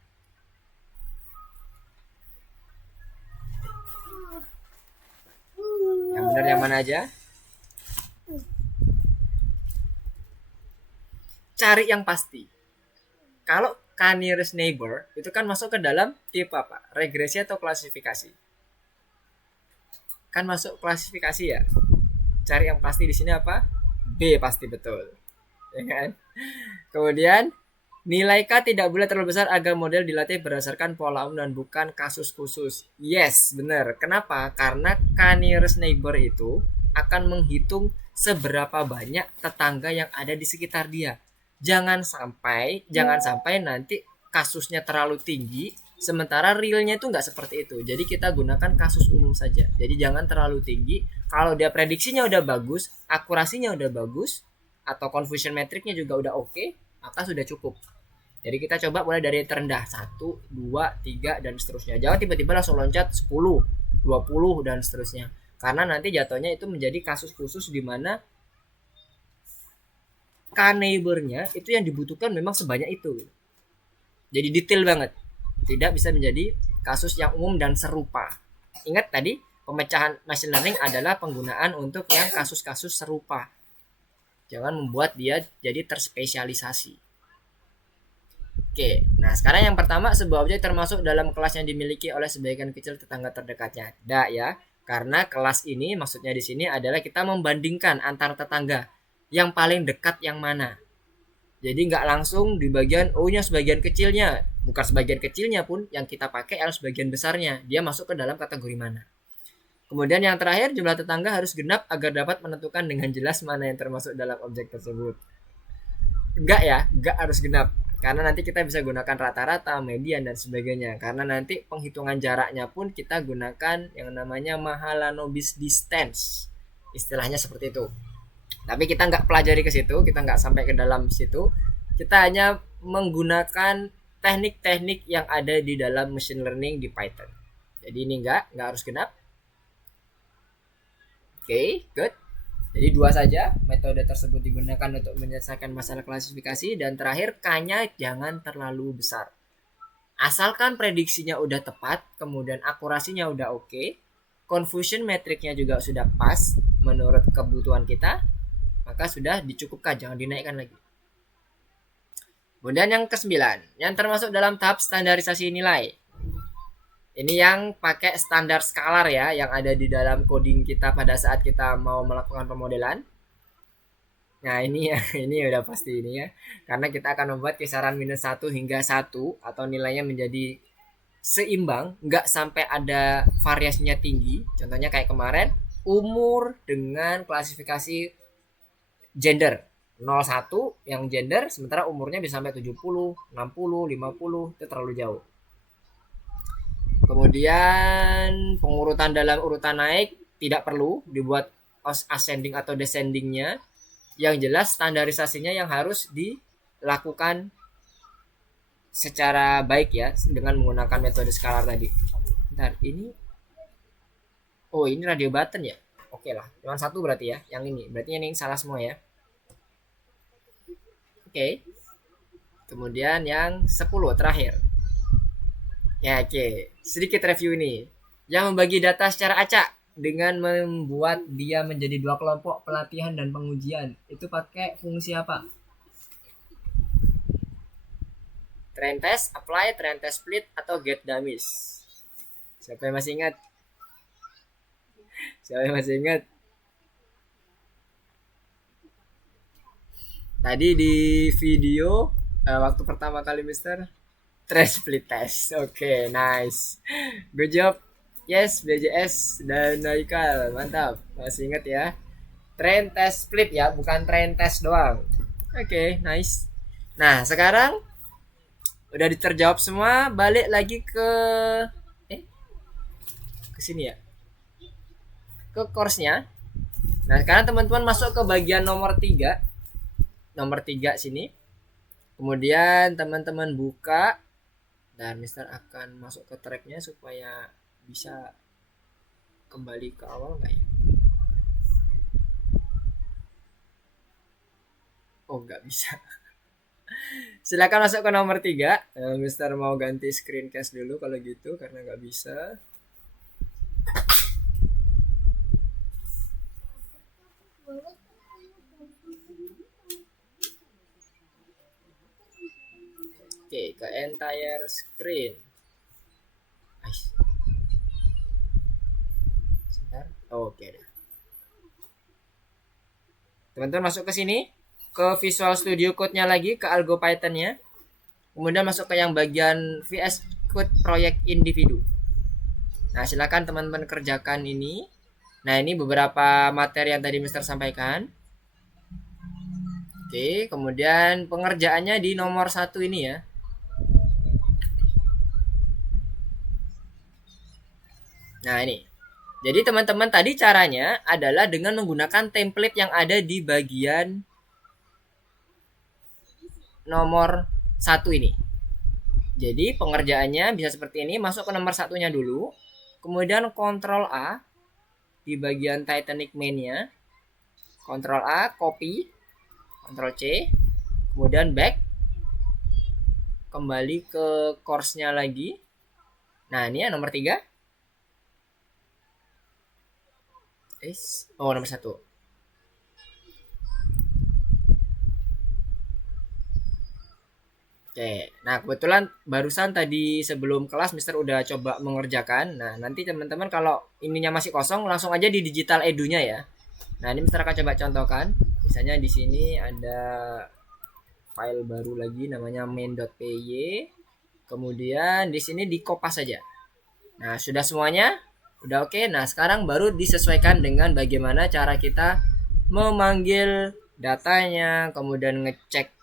Yang benar yang mana aja? Cari yang pasti. Kalau nearest neighbor itu kan masuk ke dalam tipe apa? Regresi atau klasifikasi? Kan masuk klasifikasi ya. Cari yang pasti di sini apa? B pasti betul. Ya kan? Kemudian nilai K tidak boleh terlalu besar agar model dilatih berdasarkan pola umum dan bukan kasus khusus. Yes, benar. Kenapa? Karena nearest neighbor itu akan menghitung seberapa banyak tetangga yang ada di sekitar dia. Jangan sampai nanti kasusnya terlalu tinggi sementara realnya itu nggak seperti itu. Jadi kita gunakan kasus umum saja. Jadi jangan terlalu tinggi. Kalau dia prediksinya udah bagus, akurasinya udah bagus, atau confusion metricnya juga udah oke, maka sudah cukup. Jadi kita coba mulai dari terendah 1, 2, 3 dan seterusnya. Jangan tiba-tiba langsung loncat 10, 20 dan seterusnya. Karena nanti jatuhnya itu menjadi kasus khusus di mana K-neighbornya itu yang dibutuhkan memang sebanyak itu. Jadi detail banget. Tidak bisa menjadi kasus yang umum dan serupa. Ingat tadi pemecahan machine learning adalah penggunaan untuk yang kasus-kasus serupa. Jangan membuat dia jadi terspesialisasi. Oke, nah sekarang yang pertama, sebuah objek termasuk dalam kelas yang dimiliki oleh sebagian kecil tetangga terdekatnya. Tidak ya, karena kelas ini maksudnya di sini adalah kita membandingkan antar tetangga yang paling dekat yang mana. Jadi nggak langsung di bagian O-nya sebagian kecilnya, bukan sebagian kecilnya pun yang kita pakai adalah sebagian besarnya. Dia masuk ke dalam kategori mana. Kemudian yang terakhir, jumlah tetangga harus genap agar dapat menentukan dengan jelas mana yang termasuk dalam objek tersebut. Enggak ya, enggak harus genap. Karena nanti kita bisa gunakan rata-rata, median, dan sebagainya. Karena nanti penghitungan jaraknya pun kita gunakan yang namanya Mahalanobis distance. Istilahnya seperti itu. Tapi kita nggak pelajari ke situ, kita nggak sampai ke dalam situ. Kita hanya menggunakan teknik-teknik yang ada di dalam machine learning di Python. Jadi ini nggak harus genap. Oke, good. Jadi dua saja metode tersebut digunakan untuk menyelesaikan masalah klasifikasi, dan terakhir K-nya jangan terlalu besar. Asalkan prediksinya udah tepat, kemudian akurasinya udah oke, confusion metriknya juga sudah pas menurut kebutuhan kita, maka sudah dicukupkan, jangan dinaikkan lagi. Kemudian yang ke-9, yang termasuk dalam tahap standarisasi nilai. Ini yang pakai standar skalar ya, yang ada di dalam coding kita pada saat kita mau melakukan pemodelan. Nah ini ya, ini udah pasti ini ya. Karena kita akan membuat kisaran -1 hingga 1 atau nilainya menjadi seimbang, nggak sampai ada variasinya tinggi. Contohnya kayak kemarin, umur dengan klasifikasi gender. 01 yang gender, sementara umurnya bisa sampai 70, 60, 50, itu terlalu jauh. Kemudian pengurutan dalam urutan naik tidak perlu dibuat ascending atau descendingnya. Yang jelas standarisasinya yang harus dilakukan secara baik ya, dengan menggunakan metode skalar tadi. Bentar, ini oh ini radio button ya. Oke lah, cuma satu berarti ya. Yang ini berarti ini salah semua ya. Oke. Kemudian yang 10 terakhir. Ya, oke. Sedikit review ini. Yang membagi data secara acak dengan membuat dia menjadi dua kelompok pelatihan dan pengujian. Itu pakai fungsi apa? Train test, apply, train test split, atau get dummies. Siapa yang masih ingat? Siapa yang masih ingat? Tadi di video waktu pertama kali Mister train split test. Oke, nice. Good job. Yes, BJS dan Naikal. Mantap. Masih ingat ya? Train test split ya, bukan train test doang. Oke, nice. Nah, sekarang udah terjawab semua, balik lagi ke sini ya. Ke course-nya. Nah, sekarang teman-teman masuk ke bagian nomor 3. Nomor 3 sini. Kemudian teman-teman buka dan Mister akan masuk ke tracknya supaya bisa kembali ke awal nggak ya? Oh, nggak bisa. Silakan masuk ke nomor 3. Mister mau ganti screencast dulu kalau gitu karena nggak bisa. Oke, ke entire screen. Sebentar. Oke deh. Teman-teman masuk ke sini, ke Visual Studio Code-nya lagi, ke Algo Python-nya. Kemudian masuk ke yang bagian VS Code proyek individu. Nah, silakan teman-teman kerjakan ini. Nah, ini beberapa materi yang tadi Mister sampaikan. Oke, kemudian pengerjaannya di nomor 1 ini ya. Nah, ini. Jadi teman-teman tadi caranya adalah dengan menggunakan template yang ada di bagian nomor 1 ini. Jadi pengerjaannya bisa seperti ini, masuk ke nomor 1-nya dulu. Kemudian Ctrl A di bagian Titanic main-nya. Ctrl A, copy. Ctrl C, kemudian back, kembali ke course-nya lagi. Nah, ini ya nomor 3. Oh, nomor 1. Oke, nah kebetulan barusan tadi sebelum kelas Mister udah coba mengerjakan. Nah, nanti teman-teman kalau ininya masih kosong langsung aja di digital edu-nya ya. Nah, ini Mister akan coba contohkan. Misalnya di sini ada file baru lagi namanya main.py. Kemudian di sini di kopas saja. Nah, sudah semuanya? Udah oke. Nah, sekarang baru disesuaikan dengan bagaimana cara kita memanggil datanya, kemudian ngecek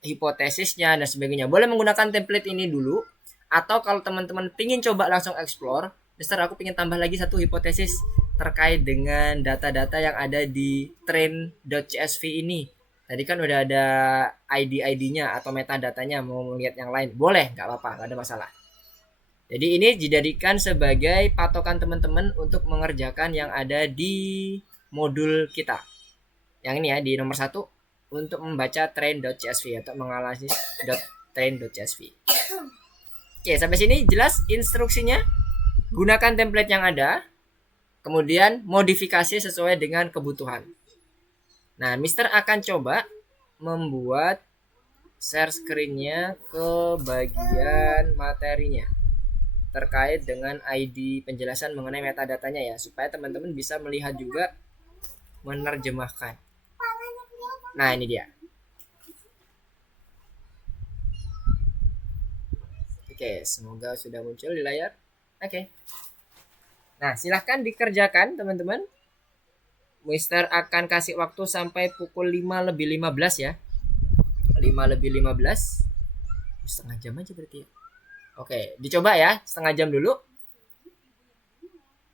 hipotesisnya dan sebagainya. Boleh menggunakan template ini dulu, atau kalau teman-teman ingin coba langsung explore, Mister aku ingin tambah lagi satu hipotesis terkait dengan data-data yang ada di train.csv ini. Tadi kan udah ada ID-ID-nya atau metadatanya, mau melihat yang lain. Boleh, nggak apa-apa, nggak ada masalah. Jadi ini dijadikan sebagai patokan teman-teman untuk mengerjakan yang ada di modul kita. Yang ini ya, di nomor 1 untuk membaca train.csv atau menganalisis train.csv. Oke, sampai sini jelas instruksinya. Gunakan template yang ada, kemudian modifikasi sesuai dengan kebutuhan. Nah, Mister akan coba membuat share screen-nya ke bagian materinya terkait dengan ID penjelasan mengenai metadatanya ya, supaya teman-teman bisa melihat juga menerjemahkan. Nah, ini dia. Oke, semoga sudah muncul di layar. Oke. Nah, silahkan dikerjakan teman-teman. Mister akan kasih waktu sampai pukul 5:15 ya. 5:15. Setengah jam aja berarti ya. Oke, dicoba ya, setengah jam dulu.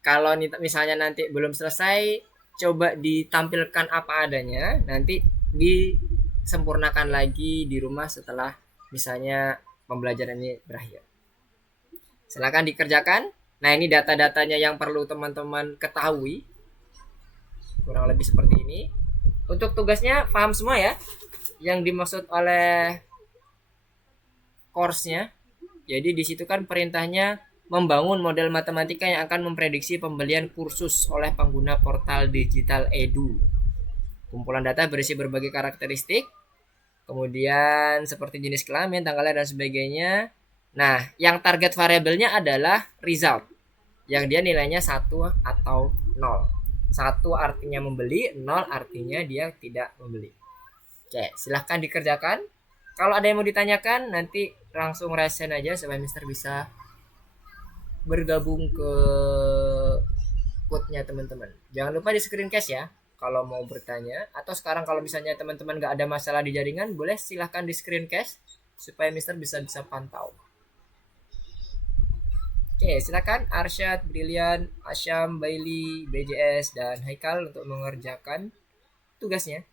Kalau misalnya nanti belum selesai, coba ditampilkan apa adanya, nanti disempurnakan lagi di rumah setelah misalnya pembelajaran ini berakhir. Silakan dikerjakan. Nah, ini data-datanya yang perlu teman-teman ketahui. Kurang lebih seperti ini. Untuk tugasnya paham semua ya? Yang dimaksud oleh course-nya. Jadi di situ kan perintahnya membangun model matematika yang akan memprediksi pembelian kursus oleh pengguna portal digital edu. Kumpulan data berisi berbagai karakteristik, kemudian seperti jenis kelamin, tanggal lahir dan sebagainya. Nah, yang target variabelnya adalah result, yang dia nilainya 1 atau 0. 1 artinya membeli, 0 artinya dia tidak membeli. Oke, silahkan dikerjakan. Kalau ada yang mau ditanyakan, nanti langsung resen aja supaya Mister bisa bergabung ke code-nya teman-teman. Jangan lupa di screencast ya kalau mau bertanya. Atau sekarang kalau misalnya teman-teman nggak ada masalah di jaringan, boleh silahkan di screencast supaya Mister bisa pantau. Oke, silakan Arsyad, Brilian, Asyam, Bailey, BJS, dan Haikal untuk mengerjakan tugasnya.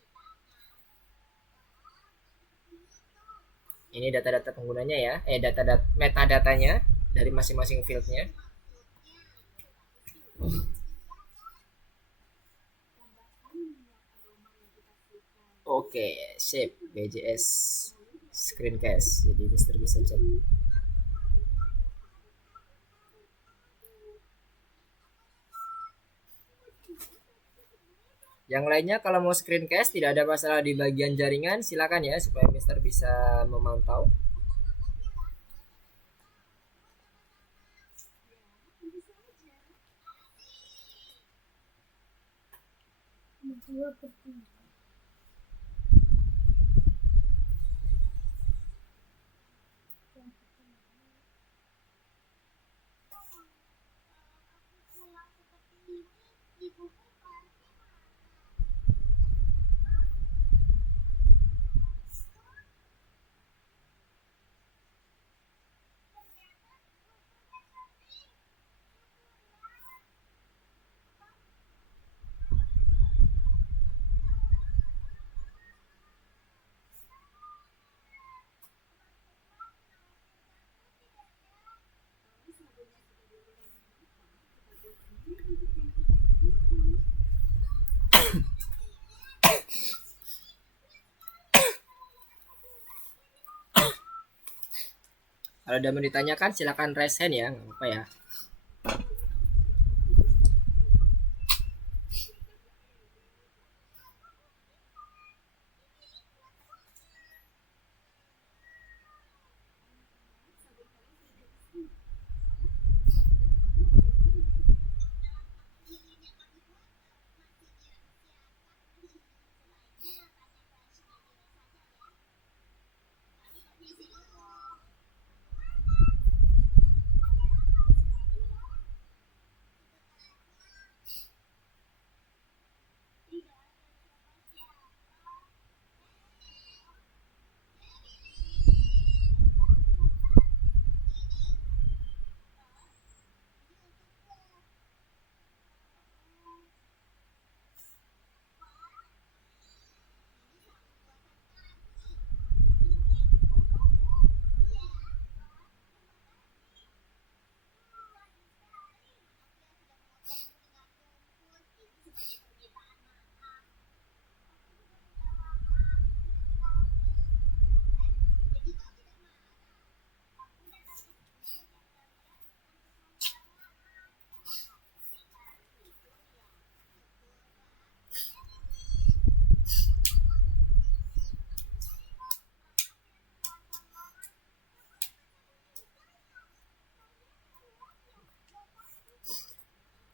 Ini data-data penggunanya ya, data-data metadatanya dari masing-masing fieldnya. Oke, sip, BJS screencast. Jadi Mister bisa cek. Yang lainnya kalau mau screencast tidak ada masalah di bagian jaringan, silakan ya supaya Mister bisa memantau. Kalau ada mau ditanyakan silakan raise hand ya, nggak apa-apa ya.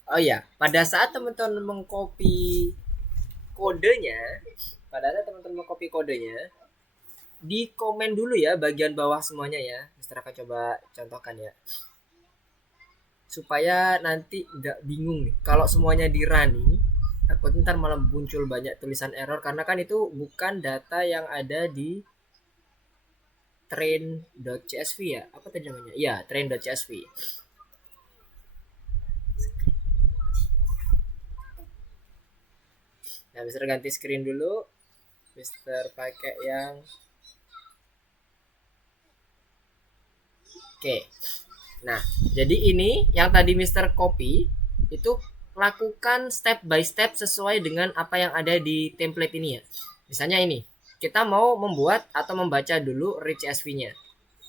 Oh iya, pada saat teman-teman mengcopy kodenya, di komen dulu ya bagian bawah semuanya ya. Mister akan coba contohkan ya. Supaya nanti nggak bingung nih. Kalau semuanya di running, takut ntar malah muncul banyak tulisan error karena kan itu bukan data yang ada di train.csv ya. Apa tadi namanya? Iya, train.csv. Nah, Mister ganti screen dulu. Mister pakai yang Oke. Nah, jadi ini yang tadi Mister copy itu lakukan step by step sesuai dengan apa yang ada di template ini ya. Misalnya ini, kita mau membuat atau membaca dulu read CSV-nya.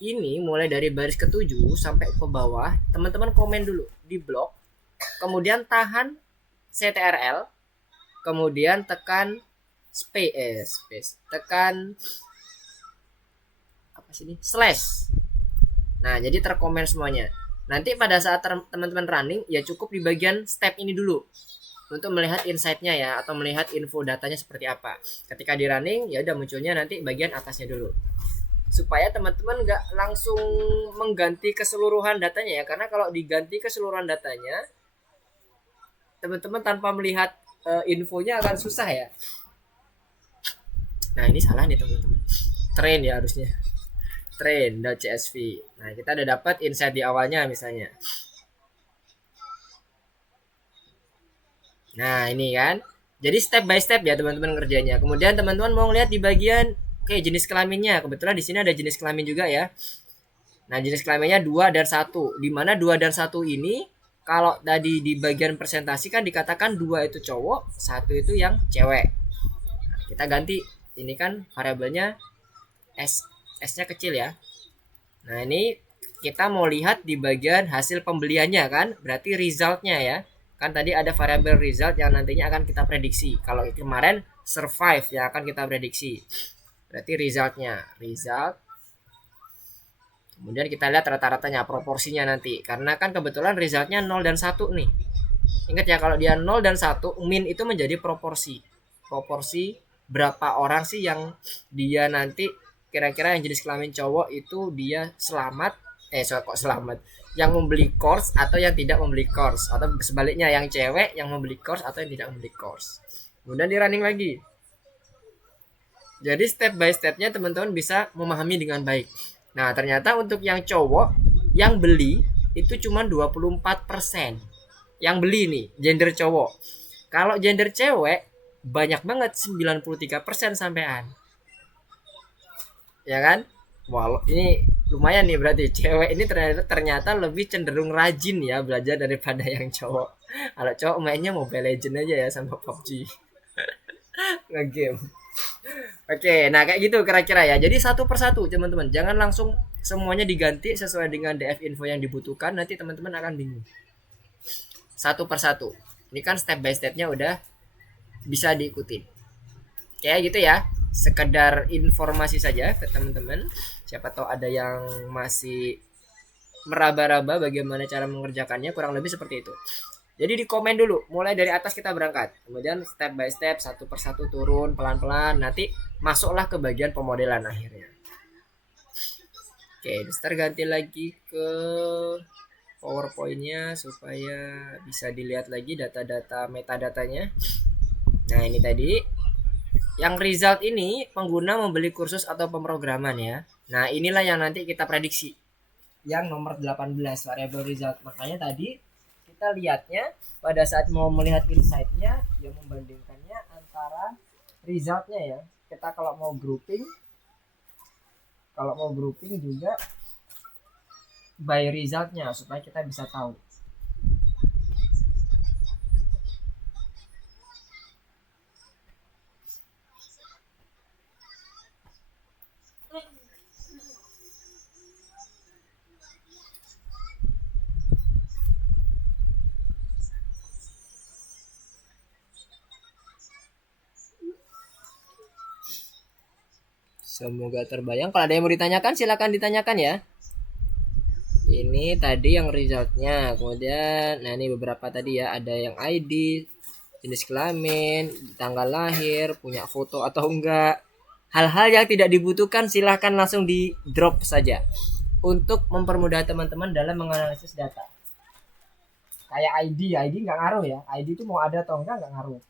Ini mulai dari baris ke-7 sampai ke bawah, teman-teman komen dulu di blok, kemudian tahan CTRL, kemudian tekan space, tekan apa sih ini? Slash. Nah, jadi terkomen semuanya. Nanti pada saat teman-teman running, ya cukup di bagian step ini dulu untuk melihat insight-nya ya, atau melihat info datanya seperti apa. Ketika di running, ya udah munculnya nanti bagian atasnya dulu. Supaya teman-teman nggak langsung mengganti keseluruhan datanya ya, karena kalau diganti keseluruhan datanya, teman-teman tanpa melihat infonya akan susah ya. Nah, ini salah nih teman-teman. Train ya harusnya. Train.csv. Nah, kita udah dapat insight di awalnya misalnya. Nah, ini kan. Jadi step by step ya teman-teman ngerjainnya. Kemudian teman-teman mau lihat di bagian kayak jenis kelaminnya. Kebetulan di sini ada jenis kelamin juga ya. Nah, jenis kelaminnya 2 dan 1. Di mana 2 dan 1 ini kalau tadi di bagian presentasi kan dikatakan 2 itu cowok, 1 itu yang cewek. Nah, kita ganti ini kan variabelnya S-nya kecil ya. Nah, ini kita mau lihat di bagian hasil pembeliannya kan, berarti resultnya ya. Kan tadi ada variabel result yang nantinya akan kita prediksi. Kalau kemarin survive yang akan kita prediksi. Berarti resultnya, result. Kemudian kita lihat rata-ratanya, proporsinya nanti. Karena kan kebetulan resultnya 0 dan 1 nih. Ingat ya, kalau dia 0 dan 1, min itu menjadi proporsi. Proporsi berapa orang sih yang dia nanti kira-kira yang jenis kelamin cowok itu dia selamat yang membeli course atau yang tidak membeli course, atau sebaliknya yang cewek yang membeli course atau yang tidak membeli course. Kemudian di running lagi. Jadi step by stepnya teman-teman bisa memahami dengan baik. Nah, ternyata untuk yang cowok yang beli itu cuma 24% yang beli nih, gender cowok. Kalau gender cewek banyak banget, 93% sampean. Ya kan? Walau ini lumayan nih, berarti cewek ini ternyata lebih cenderung rajin ya belajar daripada yang cowok. Kalau cowok mainnya Mobile Legend aja ya sama PUBG. Nge-game. Oke, nah kayak gitu kira-kira ya. Jadi satu persatu teman-teman, jangan langsung semuanya diganti sesuai dengan DF info yang dibutuhkan, nanti teman-teman akan bingung satu persatu. Ini kan step by stepnya udah bisa diikuti. Kayak gitu ya. Sekedar informasi saja ke teman-teman. Siapa tahu ada yang masih meraba-raba bagaimana cara mengerjakannya, kurang lebih seperti itu. Jadi di komen dulu, mulai dari atas kita berangkat. Kemudian step by step, satu persatu turun pelan-pelan. Nanti masuklah ke bagian pemodelan akhirnya. Oke, Mister ganti lagi ke PowerPoint-nya supaya bisa dilihat lagi data-data metadatanya. Nah, ini tadi yang result ini pengguna membeli kursus atau pemrograman ya. Nah, inilah yang nanti kita prediksi. Yang nomor 18 variable result. Makanya tadi kita lihatnya pada saat mau melihat insight-nya, yang membandingkannya antara result-nya ya. Kita kalau mau grouping juga by result-nya supaya kita bisa tahu. Semoga terbayang. Kalau ada yang mau ditanyakan silakan ditanyakan ya. Ini tadi yang resultnya. Kemudian nah ini beberapa tadi ya, ada yang ID, jenis kelamin, tanggal lahir, punya foto atau enggak. Hal-hal yang tidak dibutuhkan silahkan langsung di drop saja untuk mempermudah teman-teman dalam menganalisis data. Kayak ID nggak ngaruh ya. ID itu mau ada atau enggak ngaruh.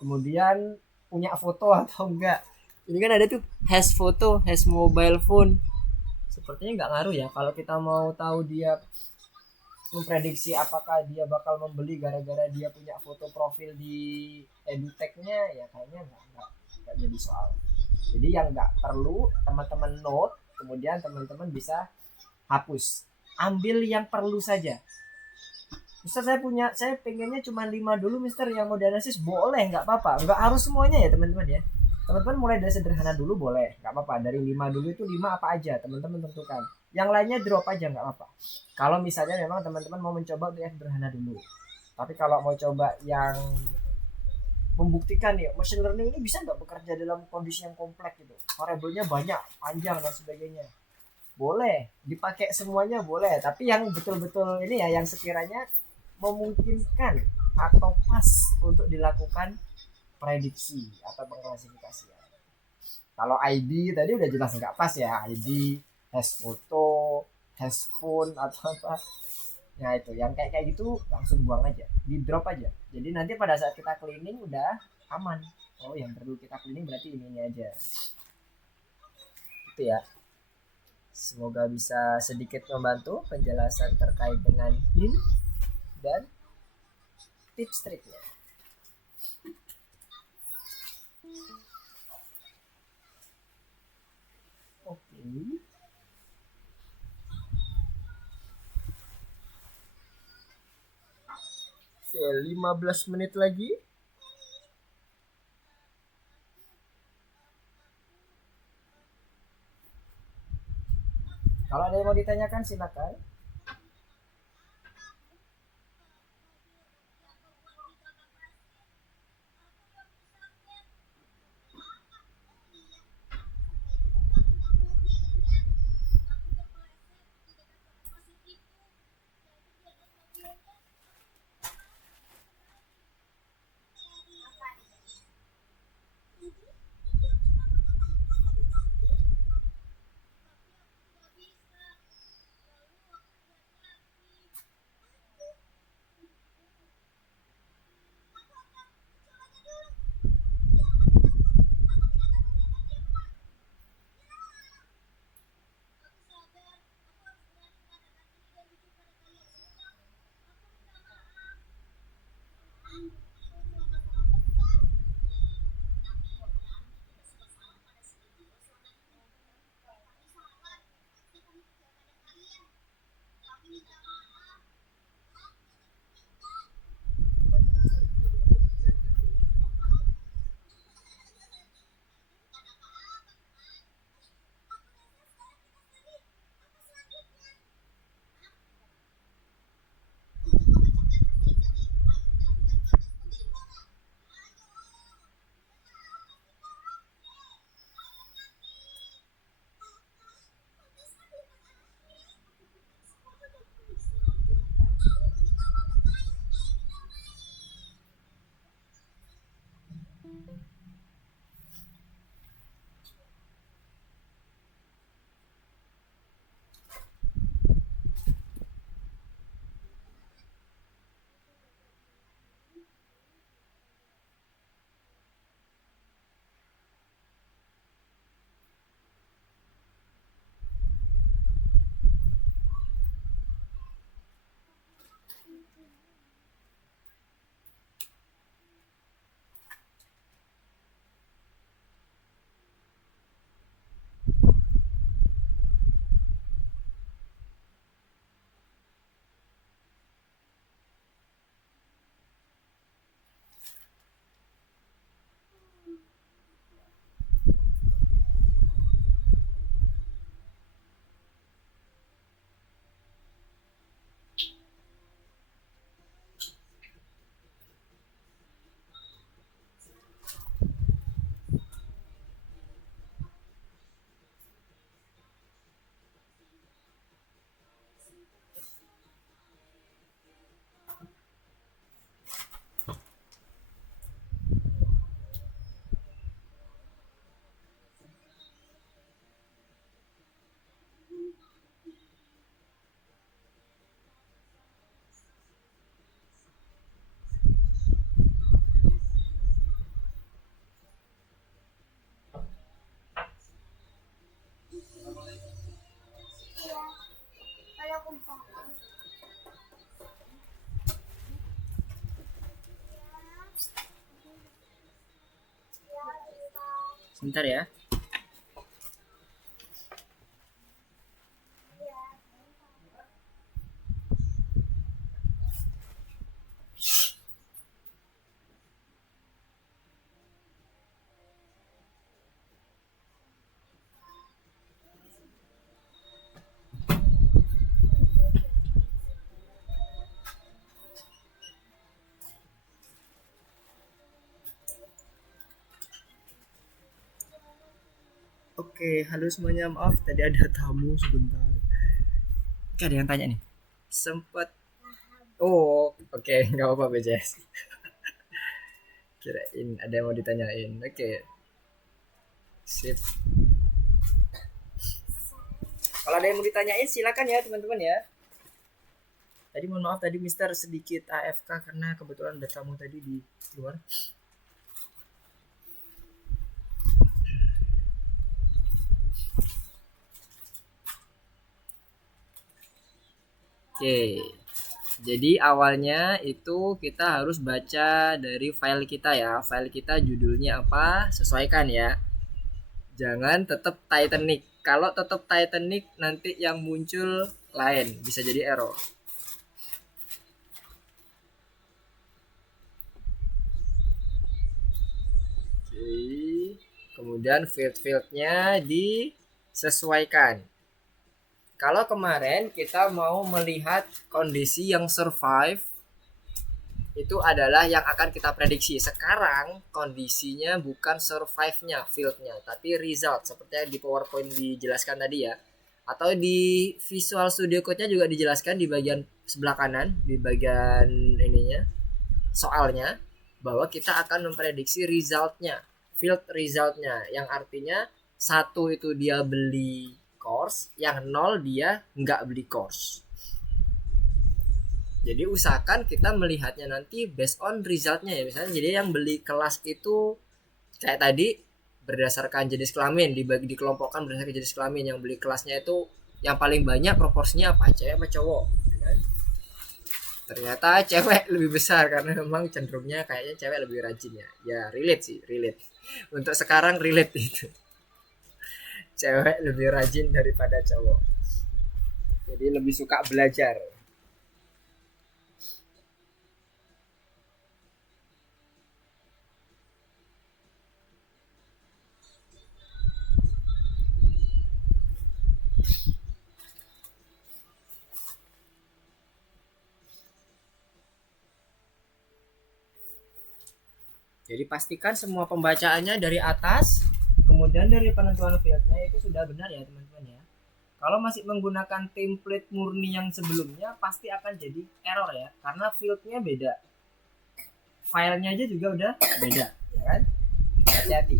Kemudian punya foto atau enggak. Ini kan ada tuh has foto, has mobile phone. Sepertinya nggak ngaruh ya. Kalau kita mau tahu dia memprediksi apakah dia bakal membeli gara-gara dia punya foto profil di edutech-nya, ya kayaknya nggak jadi soal. Jadi yang nggak perlu teman-teman note, kemudian teman-teman bisa hapus. Ambil yang perlu saja. Mister saya pengennya cuma 5 dulu Mister yang mau dianalisis, boleh nggak apa-apa, nggak harus semuanya ya teman-teman ya. Teman-teman mulai dari sederhana dulu boleh, nggak apa-apa. Dari 5 dulu itu 5 apa aja teman-teman tentukan. Yang lainnya drop aja nggak apa-apa. Kalau misalnya memang teman-teman mau mencoba untuk yang sederhana dulu. Tapi kalau mau coba yang membuktikan ya machine learning ini bisa nggak bekerja dalam kondisi yang kompleks gitu, variabelnya banyak, panjang dan sebagainya, boleh dipakai semuanya boleh. Tapi yang betul-betul ini ya yang sekiranya memungkinkan atau pas untuk dilakukan prediksi atau pengklasifikasian. Kalau ID tadi udah jelas nggak pas ya, ID has foto, has phone atau apa. Nah itu yang kayak gitu langsung buang aja, di drop aja. Jadi nanti pada saat kita cleaning udah aman. Oh yang perlu kita cleaning berarti ini aja. Itu ya. Semoga bisa sedikit membantu penjelasan terkait dengan hint dan tips triknya. Oke. Oke, 15 menit lagi. Kalau ada yang mau ditanyakan silakan. Bentar ya. Oke, halo semuanya, maaf tadi ada tamu sebentar. Oke, ada yang tanya nih. Sempet. Oh, oke, nggak apa-apa BJS. Kirain ada yang mau ditanyain. Oke, sip. Kalau ada yang mau ditanyain silakan ya teman-teman ya. Tadi mohon maaf tadi Mister sedikit AFK karena kebetulan ada tamu tadi di luar. Oke. Jadi awalnya itu kita harus baca dari file kita ya. File kita judulnya apa? Sesuaikan ya. Jangan tetap Titanic. Kalau tetap Titanic nanti yang muncul lain, bisa jadi error. Oke. Kemudian field-fieldnya disesuaikan. Kalau kemarin kita mau melihat kondisi yang survive, itu adalah yang akan kita prediksi. Sekarang kondisinya bukan survive-nya, field-nya, tapi result seperti yang di PowerPoint dijelaskan tadi ya. Atau di Visual Studio Code-nya juga dijelaskan di bagian sebelah kanan, di bagian ininya, soalnya bahwa kita akan memprediksi result-nya, field result-nya, yang artinya satu itu dia beli course, yang nol dia nggak beli course. Jadi usahakan kita melihatnya nanti based on resultnya ya. Misalnya jadi yang beli kelas itu kayak tadi berdasarkan jenis kelamin, dibagi dikelompokkan berdasarkan jenis kelamin. Yang beli kelasnya itu yang paling banyak proporsinya apa, cewek apa cowok, kan? Ternyata cewek lebih besar karena memang cenderungnya kayaknya cewek lebih rajin ya. Ya relate sih, relate. Untuk sekarang relate itu. Cewek lebih rajin daripada cowok. Jadi lebih suka belajar. Jadi pastikan semua pembacaannya dari atas, kemudian dari penentuan fieldnya itu sudah benar ya teman-teman ya. Kalau masih menggunakan template murni yang sebelumnya pasti akan jadi error ya, karena fieldnya beda, filenya aja juga udah beda, ya kan? Hati-hati.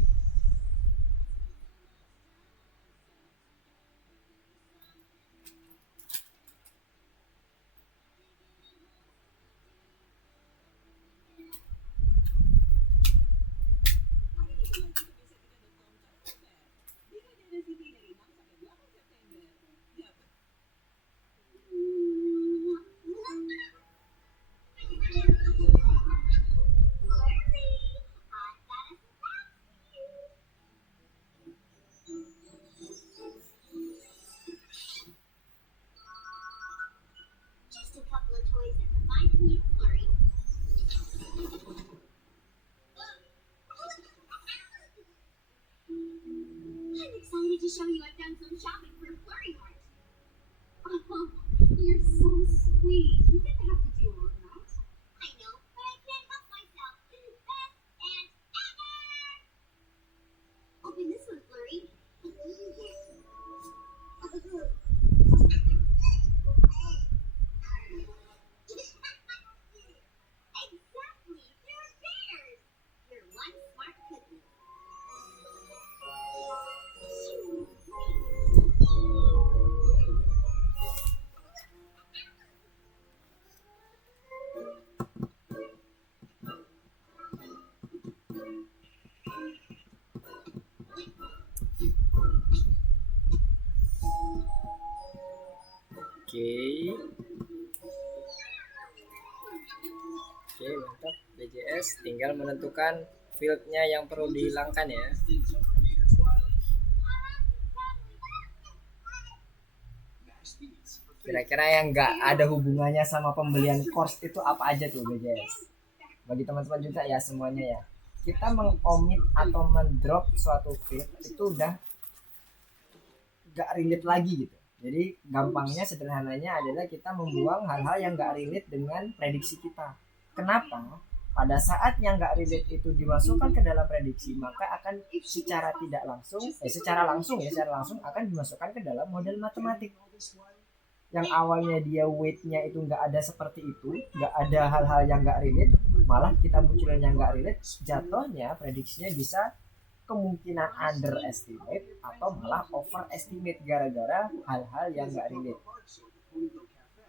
Show you I've done some shopping for Flurry Mart. Oh, you're so sweet. You didn't have to do all of that. I know, but I can't help myself. Best and ever! Open this one, Flurry. Exactly, they're bears. You're one smart cookie. Oke. Oke, mantap. BJS tinggal menentukan fieldnya yang perlu dihilangkan ya. Kira-kira yang nggak ada hubungannya sama pembelian course itu apa aja tuh guys? Bagi teman-teman juga ya semuanya ya. Kita mengomit atau mendrop suatu feed itu udah nggak relate lagi gitu. Jadi gampangnya sederhananya adalah kita membuang hal-hal yang nggak relate dengan prediksi kita. Kenapa? Pada saat yang nggak relate itu dimasukkan ke dalam prediksi, maka akan secara tidak langsung, secara langsung akan dimasukkan ke dalam model matematik. Yang awalnya dia weight-nya itu nggak ada seperti itu, nggak ada hal-hal yang nggak relate, malah kita munculin yang nggak relate, jatuhnya prediksinya bisa kemungkinan underestimate atau malah overestimate gara-gara hal-hal yang nggak relate.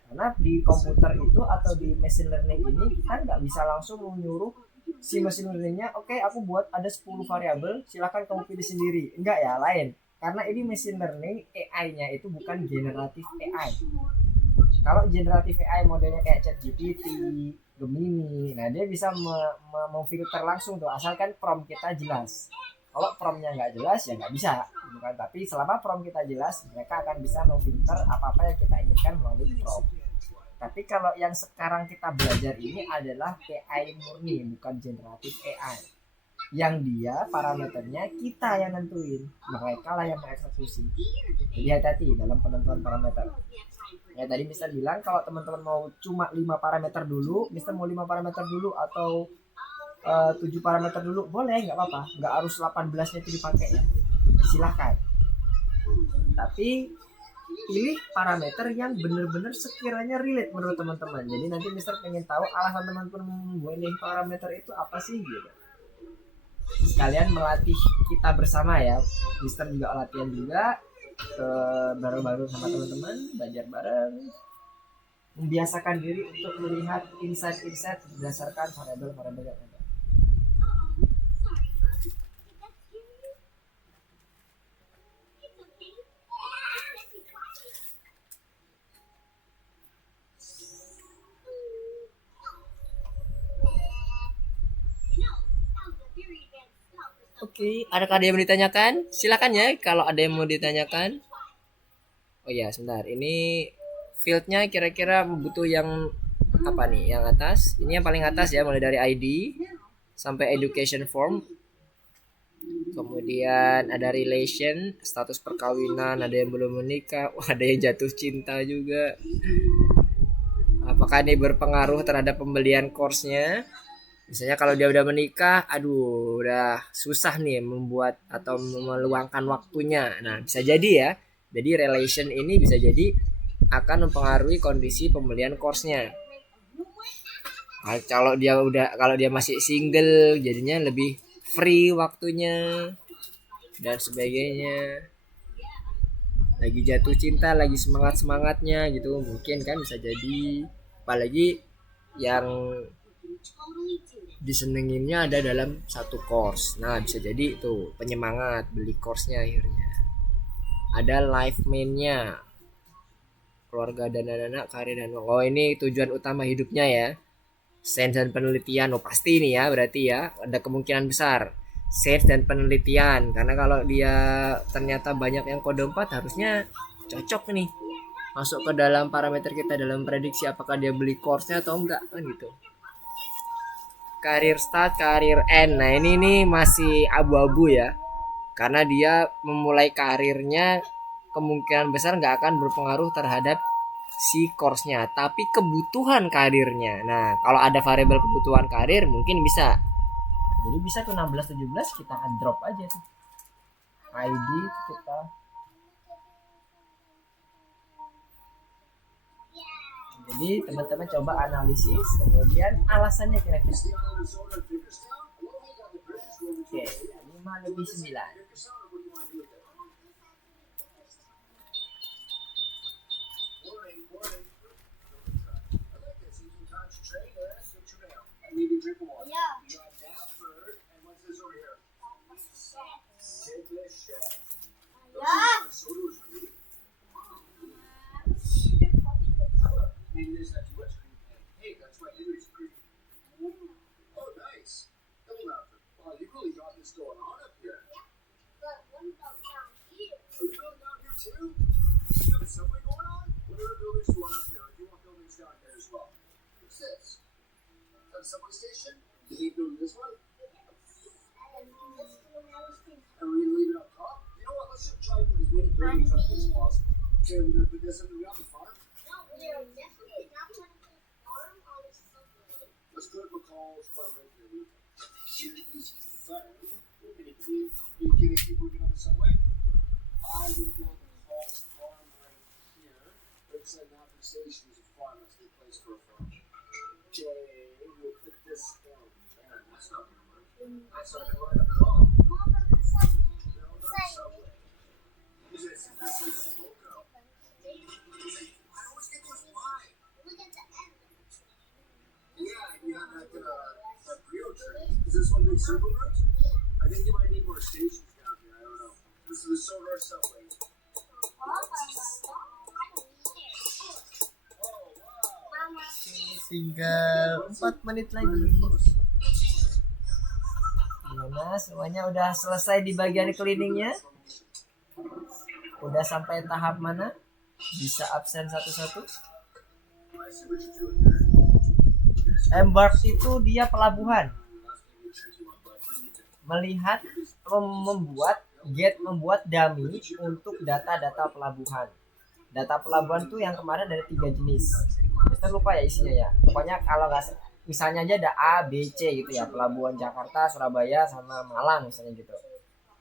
Karena di komputer itu atau di machine learning ini kita nggak bisa langsung menyuruh si machine learningnya, oke, aku buat ada 10 variabel, silahkan kamu pilih sendiri. Enggak ya, lain. Karena ini machine learning, AI-nya itu bukan generatif AI. Kalau generatif AI modelnya kayak ChatGPT, Gemini, nah dia bisa memfilter langsung tuh, asalkan prompt kita jelas. Kalau promptnya nggak jelas ya nggak bisa, bukan. Tapi selama prompt kita jelas, mereka akan bisa memfilter apa-apa yang kita inginkan melalui prompt. Tapi kalau yang sekarang kita belajar ini adalah AI murni, bukan generatif AI. Yang dia parameternya kita yang nentuin, mereka lah yang mengeksekusi. Jadi hati-hati dalam penentuan parameter. Ya tadi Mister bilang kalau teman-teman mau cuma 5 parameter dulu, Mister mau 5 parameter dulu atau 7 parameter dulu, boleh, nggak apa-apa. Nggak harus 18-nya itu dipakai ya. Silahkan. Tapi pilih parameter yang benar-benar sekiranya relate menurut teman-teman. Jadi nanti Mister pengen tahu alasan teman-teman memilih parameter itu apa sih gitu. Sekalian melatih kita bersama ya. Mister juga latihan juga baru-baru sama teman-teman, belajar bareng, membiasakan diri untuk melihat insight-insight berdasarkan variabel-variabel yang ada. Oke, adakah ada yang mau ditanyakan? Silakan ya kalau ada yang mau ditanyakan. Oh iya, sebentar. Ini fieldnya kira-kira butuh yang apa nih? Yang atas. Ini yang paling atas ya, mulai dari ID sampai education form. Kemudian ada relation, status perkawinan, ada yang belum menikah, ada yang jatuh cinta juga. Apakah ini berpengaruh terhadap pembelian course-nya? Misalnya kalau dia udah menikah, aduh udah susah nih membuat atau meluangkan waktunya. Nah bisa jadi ya. Jadi relation ini bisa jadi akan mempengaruhi kondisi pembelian course-nya. Nah, kalau dia masih single, jadinya lebih free waktunya dan sebagainya. Lagi jatuh cinta, lagi semangatnya gitu, mungkin kan bisa jadi. Apalagi yang disenenginnya ada dalam satu course. Nah bisa jadi itu penyemangat beli course-nya akhirnya. Ada life main-nya, keluarga dan anak-anak, karir dan oh ini tujuan utama hidupnya ya. Sains dan penelitian, oh pasti ini ya, berarti ya ada kemungkinan besar sains dan penelitian, karena kalau dia ternyata banyak yang kode 4 harusnya cocok nih masuk ke dalam parameter kita dalam prediksi apakah dia beli course-nya atau enggak kan gitu. Karir start, karir end. Nah ini nih masih abu-abu ya. Karena dia memulai karirnya kemungkinan besar nggak akan berpengaruh terhadap si course-nya. Tapi kebutuhan karirnya. Nah kalau ada variabel kebutuhan karir mungkin bisa. Jadi bisa tuh 16-17 kita drop aja tuh. ID kita. Jadi teman-teman coba analisis, kemudian alasannya kira-kira. Oke, 5 lebih 9. Maybe there's not too much green paint. Hey, that's my Henry's green. Oh, nice. Double mountain. Wow, you really got this going on up here. Yeah. But what about down here? Are you going down here too? You have a subway going on? What other buildings do you want up here? Do you want buildings down here as well? What's this? Is that a subway station? You think building this one? And we're gonna leave it up top? You know what? Let's just try to put as many buildings up here as possible. Okay, we're gonna put this under the other farm. Let's put McCall's farm right here. Here is the farm. And if you can keep working on the subway, I'm gonna build McCall's farm right here. But inside the Happy Station is a farm. That's a good place for a farm. Okay, we'll put this down there. That's not gonna work. That's not gonna line up at all. No, not the subway. This is Smoko. I always get those why. Yeah, you have that Brio train. Is this one big circle route? I think you might need more stations down here. I don't know. This is the Sonar subway. Oh, wow. Tinggal 4 menit lagi. Gimana? Semuanya udah selesai di bagian cleaningnya? Udah sampai tahap mana? Bisa absen satu-satu? Embark itu dia pelabuhan. Membuat dummy untuk data-data pelabuhan. Data pelabuhan tuh yang kemarin ada 3 jenis. Kita lupa ya isinya ya. Pokoknya kalau nggak, misalnya aja ada A, B, C gitu ya. Pelabuhan Jakarta, Surabaya, sama Malang misalnya gitu.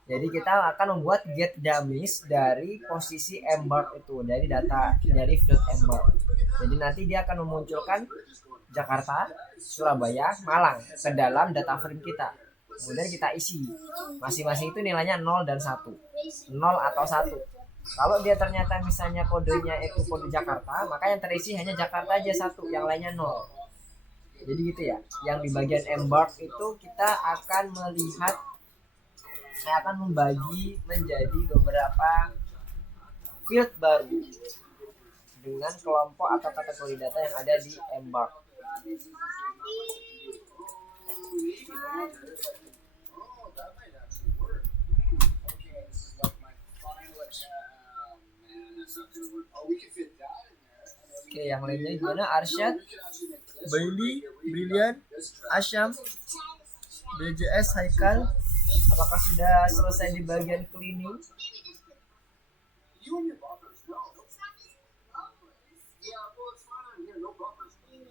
Jadi kita akan membuat get dummies dari posisi embark itu, dari data, dari field embark. Jadi nanti dia akan memunculkan Jakarta, Surabaya, Malang ke dalam data frame kita. Kemudian kita isi. Masing-masing itu nilainya 0 dan 1. 0 atau 1. Kalau dia ternyata misalnya kodenya itu kode Jakarta, maka yang terisi hanya Jakarta aja 1, yang lainnya 0. Jadi gitu ya. Yang di bagian embark itu kita akan melihat, saya akan membagi menjadi beberapa field baru dengan kelompok atau kategori data yang ada di embark. Oke, yang lainnya gimana? Arsyad, Bailey, Brilian, Asyam, BJS, Haikal, apakah sudah selesai di bagian cleaning?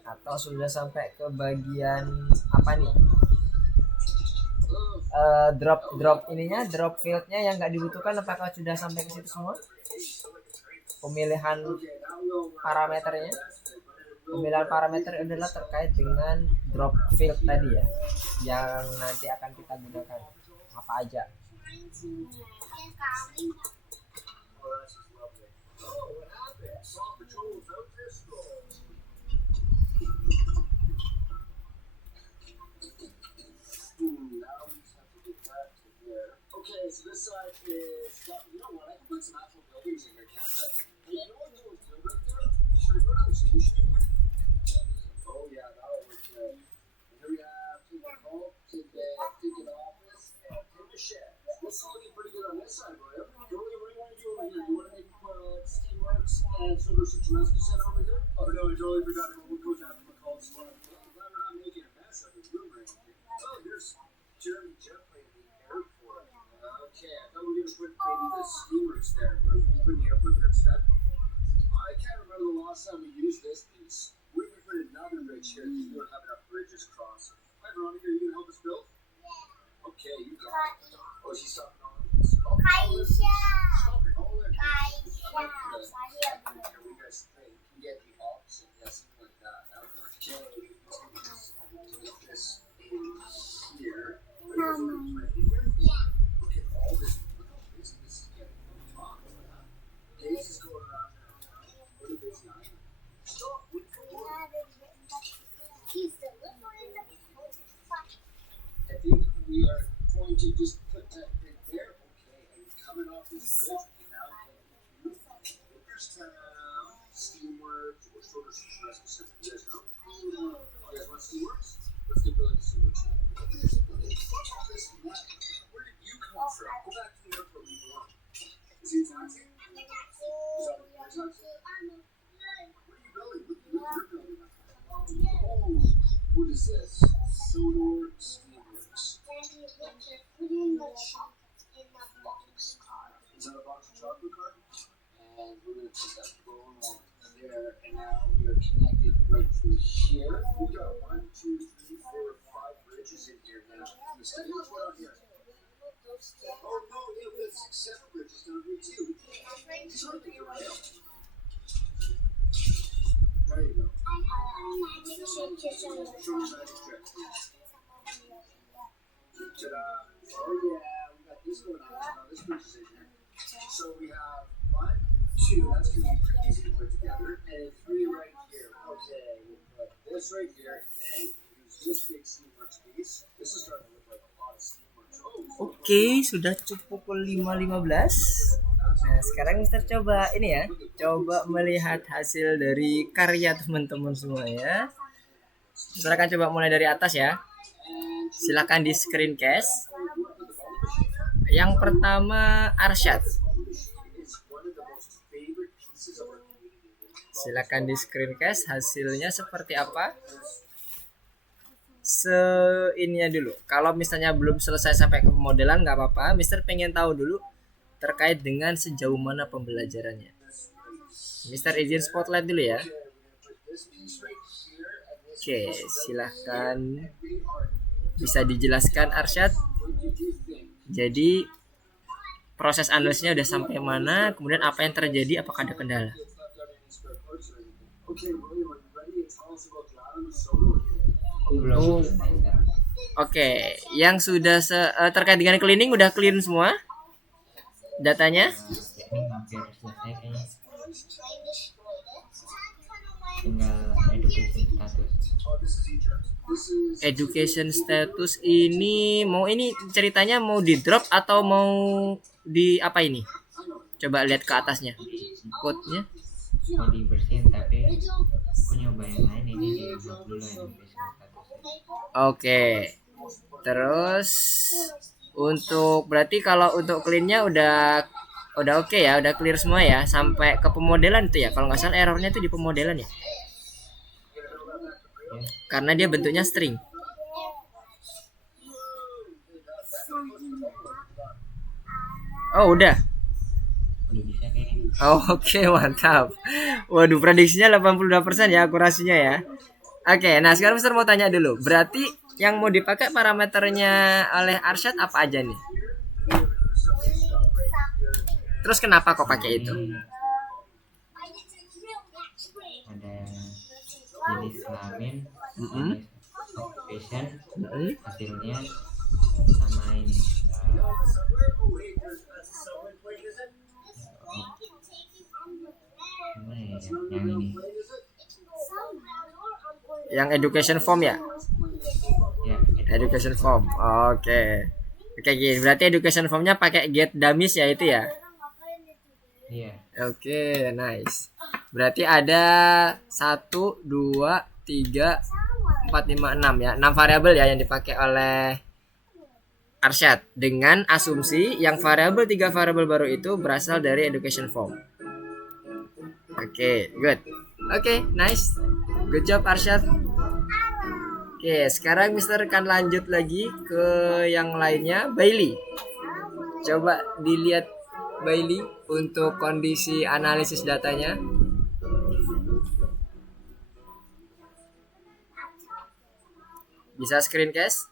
Atau sudah sampai ke bagian apa nih? Drop fieldnya yang nggak dibutuhkan, apakah sudah sampai ke situ semua? Pemilihan parameternya. Pemilihan parameter adalah terkait dengan drop field tadi ya, yang nanti akan kita gunakan apa aja. Okay, so this side is, you know what, I can put some actual buildings in here, can't I? Hey, you know what those build right there? Should I put another station in here? Oh yeah, that'll work good. And here we have take a vault, take an office, and take a shed. This is looking pretty good on this side, William. What do you want to do over here? Do you want to make Steamworks and Silver Search and Rescue Center over here? Oh no, I totally forgot about what goes after McCall's farm. I'm glad we're not making a mess of his room right here. Oh, here's Jeremy Jetplane at the airport. Okay, I thought we were going to put maybe the Steamworks there, but we put the airport there instead. I can't remember the last time we used this piece. What if we put another bridge here because we don't have enough bridges crossing? Hi Veronica, are you going to help us build? Okay, you got it. Oh, she's stopping all of this. Oh, stopping all of this. Can we guys think? Can get the opposite? Yeah, something like that. That would work. Okay, put this in here. Put this over in here. Look at all this. Look how busy this is getting. Top. This is going around and around. What a busy island. Stop. Wait for more. I think we are going to just put that right there. Okay, and coming off this bridge, we now get to Bakerstown, Steamworks, or Silver Search and Rescue Center. You guys know? You guys want Steamworks? Let's get building Steamworks. Look at this. Look at this. Where did you come from? Go back to the airport we belong. Is he a taxi? Is that a taxi? What is this? Sodor Steamworks. Daddy, look, they're putting the chocolate in the boxcar. Is that a box of chocolate card? And we're gonna put that phone right there, and now we are connected right through here. We've got 1, 2, 3, 4, 5 bridges in here now. Mr. What's going on here? Oh no, yeah, we have 6, 7 bridges down here too. Sorry, you're right. There you go. I have a magic trick to show you. Show me magic trick. Ta-da! Oh yeah, we got this going on. Now this bridge is in here. So we have 1, 2. That's gonna be pretty easy to put together, and 3 right here. Okay, we'll put this right here, and use this big Steamworks piece. This is starting to look like a lot of Steamworks. Oke, sudah pukul 5.15. Nah, sekarang Mister coba ini ya. Coba melihat hasil dari karya teman-teman semua ya. Mister akan coba mulai dari atas ya. Silakan di screencast. Yang pertama Arsyad. Silakan di screencast hasilnya seperti apa. Ininya dulu. Kalau misalnya belum selesai sampai ke pemodelan nggak apa-apa. Mister pengen tahu dulu terkait dengan sejauh mana pembelajarannya. Mister izin spotlight dulu ya. Oke, silahkan bisa dijelaskan Arsyad. Jadi proses analisnya udah sampai mana, kemudian apa yang terjadi, apakah ada kendala? Oke, yang sudah terkait dengan cleaning udah clean semua datanya? Ini hampir selesai kayaknya. Tinggal Education status ini mau ceritanya mau di drop atau mau di apa ini? Coba lihat ke atasnya. Code-nya. mau dibersihin, tapi aku nyoba yang lain, ini di blok dulu education status. Oke. Terus untuk berarti kalau untuk clean-nya udah oke ya, udah clear semua ya sampai ke pemodelan itu ya. Kalau nggak salah errornya itu di pemodelan ya. Karena dia bentuknya string. Oh, udah. Udah bisa kayaknya. Oh, oke, mantap. Waduh, prediksinya 82% ya akurasinya ya. Oke, nah sekarang Mister mau tanya dulu. Berarti yang mau dipakai parameternya oleh Arsyad apa aja nih? Terus kenapa kok pakai itu? Ada jenis kelamin, occupation, hasilnya sama ini. Gimana ya, yang ini? Yang education form ya? Ya, Education form. Oke. Oke, gini. Berarti education formnya pakai get dummies ya itu ya? iya. Oke, nice. Berarti ada 1, 2, 3, 4, 5, 6 ya. 6 variabel ya yang dipakai oleh Arsyad dengan asumsi yang variabel 3 variabel baru itu berasal dari education form. Oke, good. Oke, nice. Good job Arsyad. Oke, sekarang Mister akan lanjut lagi ke yang lainnya. Bailey. Coba dilihat Bailey untuk kondisi analisis datanya. Bisa screencast?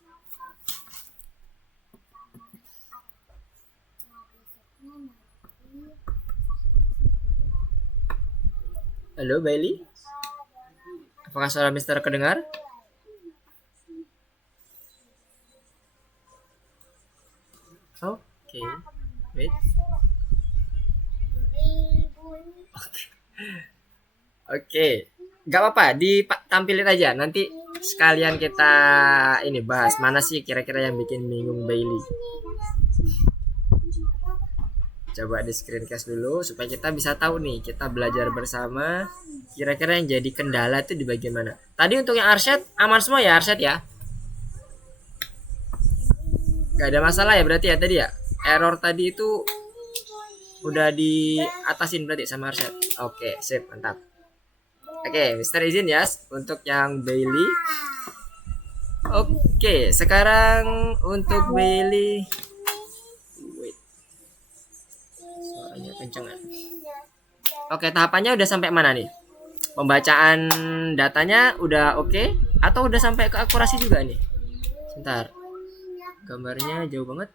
Halo Bailey? Apakah suara Mister kedengar? Oke. Wait. Oke, nggak apa-apa, ditampilin aja. Nanti sekalian kita ini bahas mana sih kira-kira yang bikin bingung Bailey. Coba di screencast dulu supaya kita bisa tahu nih, kita belajar bersama kira-kira yang jadi kendala itu di bagian mana. Tadi untuk yang Arsyad aman semua ya Arsyad ya? Gak ada masalah ya berarti ya tadi ya? Error tadi itu udah diatasin berarti sama Arsyad. Oke, sip, mantap. Oke, Mister izin ya untuk yang Bailey. Oke, sekarang untuk Bailey. Wait, suaranya kencengan. Oke, tahapannya udah sampai mana nih? Pembacaan datanya udah oke? Atau udah sampai ke akurasi juga nih? Sebentar, gambarnya jauh banget.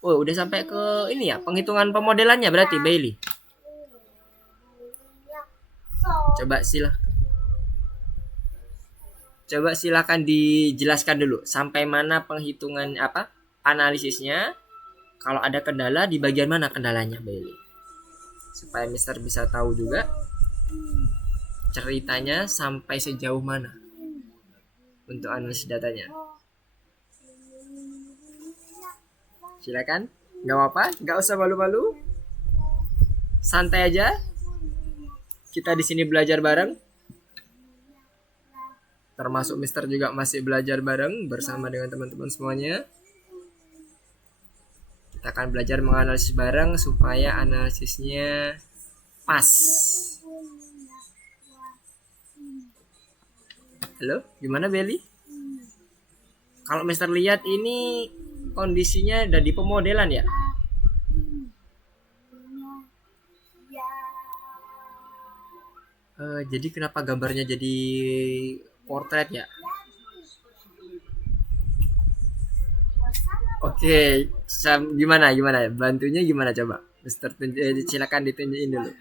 Oh, udah sampai ke ini ya, penghitungan pemodelannya berarti Bailey. Coba silakan dijelaskan dulu sampai mana penghitungan apa analisisnya. Kalau ada kendala di bagian mana kendalanya Bailey? Supaya Mister bisa tahu juga ceritanya sampai sejauh mana untuk analisis datanya. Silakan, nggak apa-apa, nggak usah malu-malu, santai aja. Kita di sini belajar bareng. Termasuk Mister juga masih belajar bareng bersama dengan teman-teman semuanya. Kita akan belajar menganalisis bareng supaya analisisnya pas. Halo, gimana Belly? Kalau Mister lihat ini kondisinya udah di pemodelan ya? Jadi kenapa gambarnya jadi portrait ya? Oke, gimana? Bantunya gimana coba? Mister silakan ditunjukin dulu.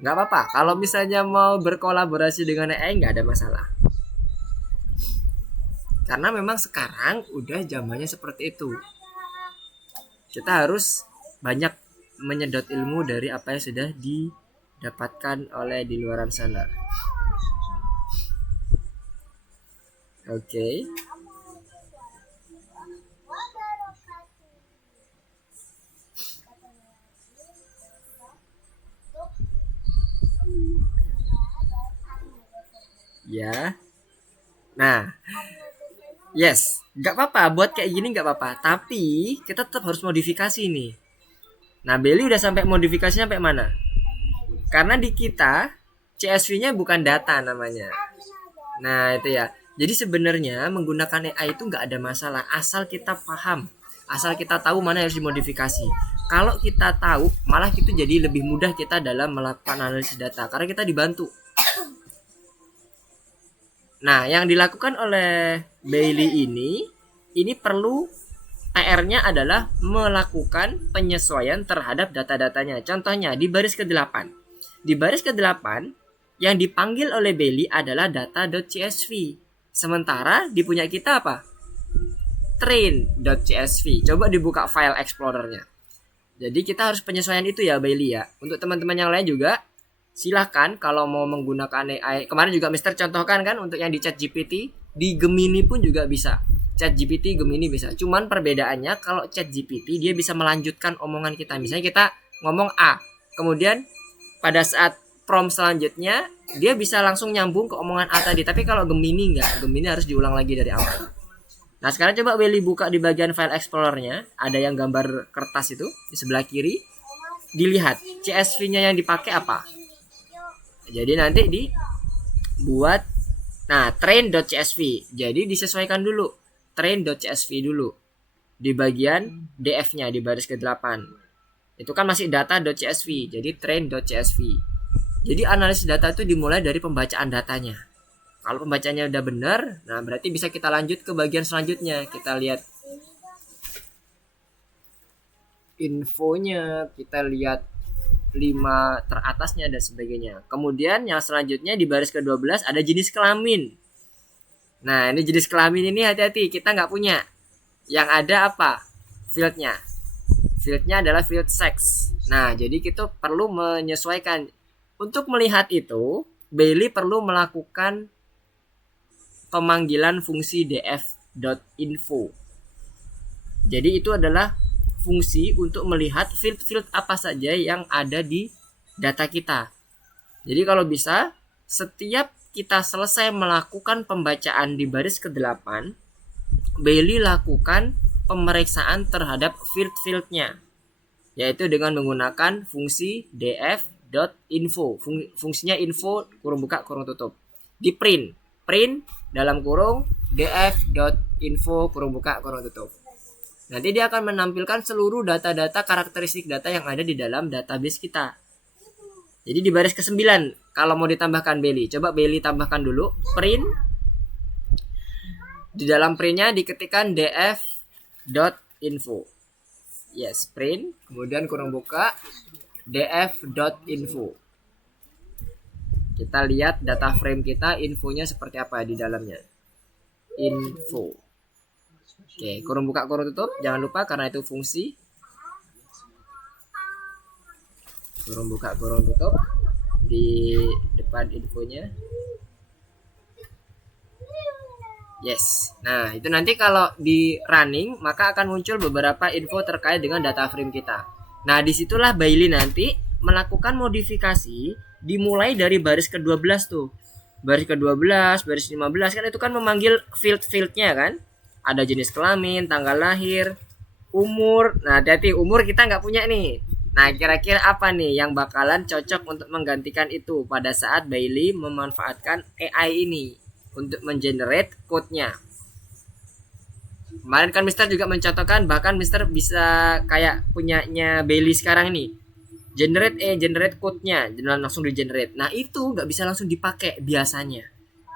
Nggak apa-apa, kalau misalnya mau berkolaborasi dengan AI nggak ada masalah. Karena memang sekarang udah zamannya seperti itu. Kita harus banyak menyedot ilmu dari apa yang sudah didapatkan oleh di luaran sana. Oke. Ya. Nah, yes, nggak apa-apa buat kayak gini nggak apa-apa. Tapi kita tetap harus modifikasi nih. Nah, Belly udah sampai modifikasinya sampai mana? Karena di kita CSV-nya bukan data namanya. Nah, itu ya. Jadi sebenarnya menggunakan AI itu nggak ada masalah asal kita paham, asal kita tahu mana yang harus dimodifikasi. Kalau kita tahu, malah itu jadi lebih mudah kita dalam melakukan analisis data karena kita dibantu. Nah, yang dilakukan oleh Bailey ini perlu PR-nya adalah melakukan penyesuaian terhadap data-datanya. Contohnya di baris ke-8. Di baris ke-8 yang dipanggil oleh Bailey adalah data.csv. Sementara di punya kita apa? Train.csv. Coba dibuka file explorernya. Jadi kita harus penyesuaian itu ya Bailey ya. Untuk teman-teman yang lain juga silahkan kalau mau menggunakan AI. Kemarin juga Mister contohkan kan untuk yang di ChatGPT, di Gemini pun juga bisa. ChatGPT, Gemini bisa. Cuman perbedaannya kalau ChatGPT dia bisa melanjutkan omongan kita. Misalnya kita ngomong A, kemudian pada saat prompt selanjutnya dia bisa langsung nyambung ke omongan A tadi. Tapi kalau Gemini enggak, Gemini harus diulang lagi dari awal. Nah sekarang coba Willy buka di bagian file explorernya, ada yang gambar kertas itu di sebelah kiri. Dilihat CSV-nya yang dipakai apa. Jadi nanti dibuat train.csv. Jadi disesuaikan dulu train.csv dulu di bagian df-nya di baris ke-8. Itu kan masih data.csv. Jadi train.csv. Jadi analisis data itu dimulai dari pembacaan datanya. Kalau pembacanya udah benar, nah berarti bisa kita lanjut ke bagian selanjutnya. Kita lihat infonya, kita lihat 5 teratasnya dan sebagainya. Kemudian yang selanjutnya di baris ke-12 ada jenis kelamin. Nah ini jenis kelamin ini hati-hati, kita nggak punya. Yang ada apa? Fieldnya. Fieldnya adalah field sex. Nah jadi kita perlu menyesuaikan. Untuk melihat itu, Bailey perlu melakukan pemanggilan fungsi df.info. Jadi itu adalah fungsi untuk melihat field-field apa saja yang ada di data kita. Jadi kalau bisa, setiap kita selesai melakukan pembacaan di baris ke-8, Bailey lakukan pemeriksaan terhadap field-fieldnya, yaitu dengan menggunakan fungsi df.info. Fungsinya info kurung buka kurung tutup. di print dalam kurung df.info kurung buka kurung tutup. Nanti dia akan menampilkan seluruh data-data karakteristik data yang ada di dalam database kita. Jadi di baris ke-9 kalau mau ditambahkan Bailey, coba Bailey tambahkan dulu print. Di dalam printnya diketikkan df.info. Yes, print, kemudian kurung buka df.info. Kita lihat data frame kita, infonya seperti apa di dalamnya. Info. Oke, kurung buka kurung tutup, jangan lupa karena itu fungsi. Kurung buka kurung tutup di depan infonya. Yes. Nah, itu nanti kalau di running maka akan muncul beberapa info terkait dengan data frame kita. Nah, disitulah Bailey nanti melakukan modifikasi dimulai dari baris ke-12 tuh. Baris ke-12, baris 15 kan itu kan memanggil field-fieldnya kan. Ada jenis kelamin, tanggal lahir, umur. Nah, hati-hati umur kita nggak punya nih. Nah, kira-kira apa nih yang bakalan cocok untuk menggantikan itu pada saat Bailey memanfaatkan AI ini untuk mengenerate code-nya. Kemarin kan Mister juga mencontohkan, bahkan Mister bisa kayak punyanya Bailey sekarang ini. Generate code-nya, langsung di generate. Nah, itu nggak bisa langsung dipakai biasanya.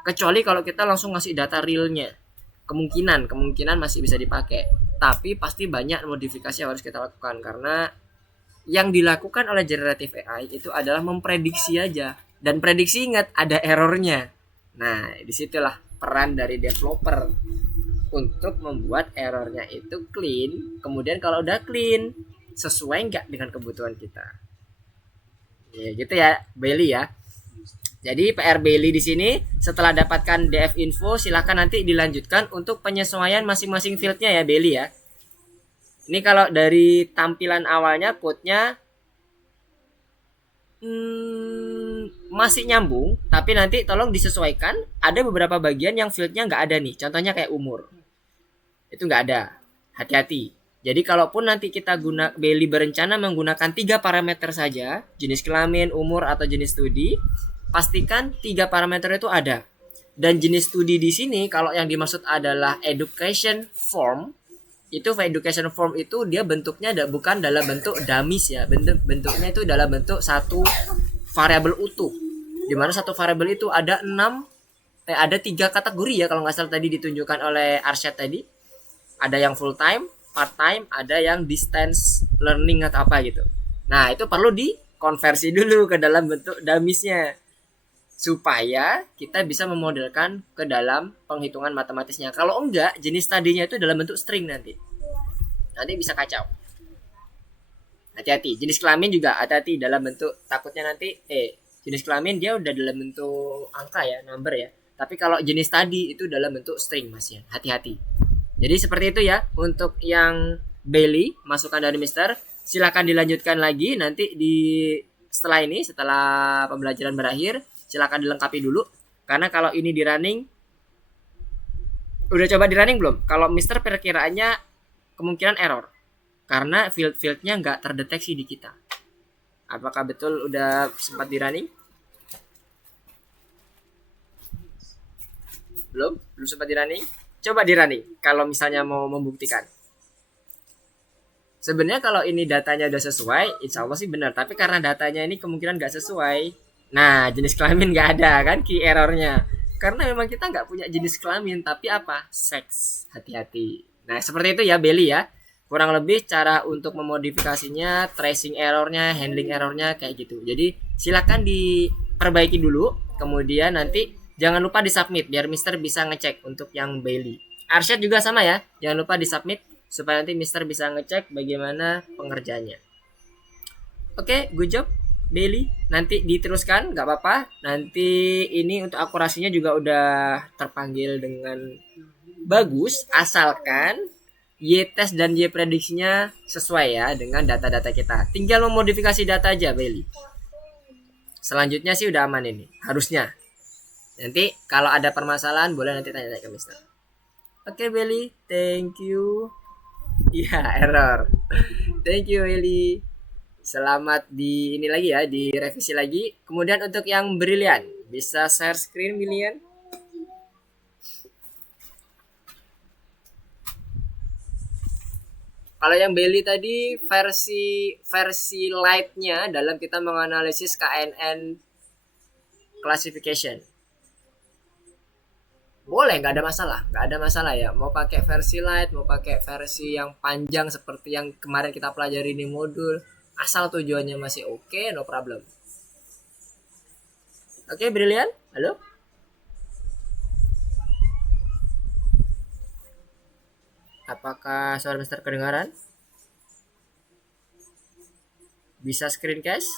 Kecuali kalau kita langsung ngasih data real-nya. Kemungkinan masih bisa dipakai. Tapi pasti banyak modifikasi yang harus kita lakukan karena yang dilakukan oleh generative AI itu adalah memprediksi aja. Dan prediksi ingat ada errornya. Nah, disitulah peran dari developer untuk membuat errornya itu clean. Kemudian kalau udah clean, sesuai nggak dengan kebutuhan kita. Ya gitu ya, Bailey ya. Jadi PR Bailey di sini setelah dapatkan DF info, silakan nanti dilanjutkan untuk penyesuaian masing-masing fieldnya ya Bailey ya. Ini kalau dari tampilan awalnya code-nya masih nyambung, tapi nanti tolong disesuaikan. Ada beberapa bagian yang fieldnya nggak ada nih, contohnya kayak umur, itu nggak ada, hati-hati. Jadi kalaupun nanti kita Bailey berencana menggunakan 3 parameter saja, jenis kelamin, umur, atau jenis studi, pastikan 3 parameter itu ada. Dan jenis studi di sini kalau yang dimaksud adalah education form, itu education form itu dia bentuknya bukan dalam bentuk dummies ya, bentuknya itu dalam bentuk satu variabel utuh, dimana satu variabel itu ada 3 kategori ya kalau nggak salah tadi ditunjukkan oleh Arsyad tadi. Ada yang full time, part time, ada yang distance learning atau apa gitu. Nah itu perlu dikonversi dulu ke dalam bentuk dummiesnya supaya kita bisa memodelkan ke dalam penghitungan matematisnya. Kalau enggak, jenis tadinya itu dalam bentuk string nanti bisa kacau. Hati-hati. Jenis kelamin juga hati-hati dalam bentuk, takutnya nanti jenis kelamin dia udah dalam bentuk angka ya, number ya. Tapi kalau jenis tadi itu dalam bentuk string Mas ya. Hati-hati. Jadi seperti itu ya untuk yang Bailey, masukan dari Mister. Silakan dilanjutkan lagi nanti setelah pembelajaran berakhir. Silakan dilengkapi dulu karena kalau ini di running, udah coba di running belum? Kalau Mister perkiraannya kemungkinan error karena fieldnya nggak terdeteksi di kita. Apakah betul udah sempat di running? Belum sempat di running. Coba di running kalau misalnya mau membuktikan. Sebenarnya kalau ini datanya udah sesuai, insya Allah sih benar. Tapi karena datanya ini kemungkinan nggak sesuai. Nah, jenis kelamin nggak ada kan key errornya. Karena memang kita nggak punya jenis kelamin, tapi apa? Seks. Hati-hati. Nah, seperti itu ya Bailey ya. Kurang lebih cara untuk memodifikasinya, tracing errornya, handling errornya kayak gitu. Jadi silakan diperbaiki dulu. Kemudian nanti jangan lupa disubmit biar Mister bisa ngecek untuk yang Bailey. Arsyad juga sama ya. Jangan lupa disubmit supaya nanti Mister bisa ngecek bagaimana pengerjaannya. Oke, good job Bailey. Nanti diteruskan nggak apa-apa. Nanti ini untuk akurasinya juga udah terpanggil dengan bagus asalkan Y-test dan Y-prediksinya sesuai ya dengan data-data kita. Tinggal memodifikasi data aja Bailey. Selanjutnya sih udah aman ini, harusnya. Nanti kalau ada permasalahan boleh nanti tanya ke Mister. Oke Bailey, thank you. Iya, error. Thank you Bailey. Selamat di ini lagi ya, direvisi lagi. Kemudian untuk yang brilian, bisa share screen brilian? Kalau yang Belly tadi versi light-nya dalam kita menganalisis KNN classification. Boleh, nggak ada masalah ya. Mau pakai versi light, mau pakai versi yang panjang seperti yang kemarin kita pelajari di modul, asal tujuannya masih oke, no problem. Oke, brilian. Halo? Apakah suara Mister kedengaran? Bisa screencast?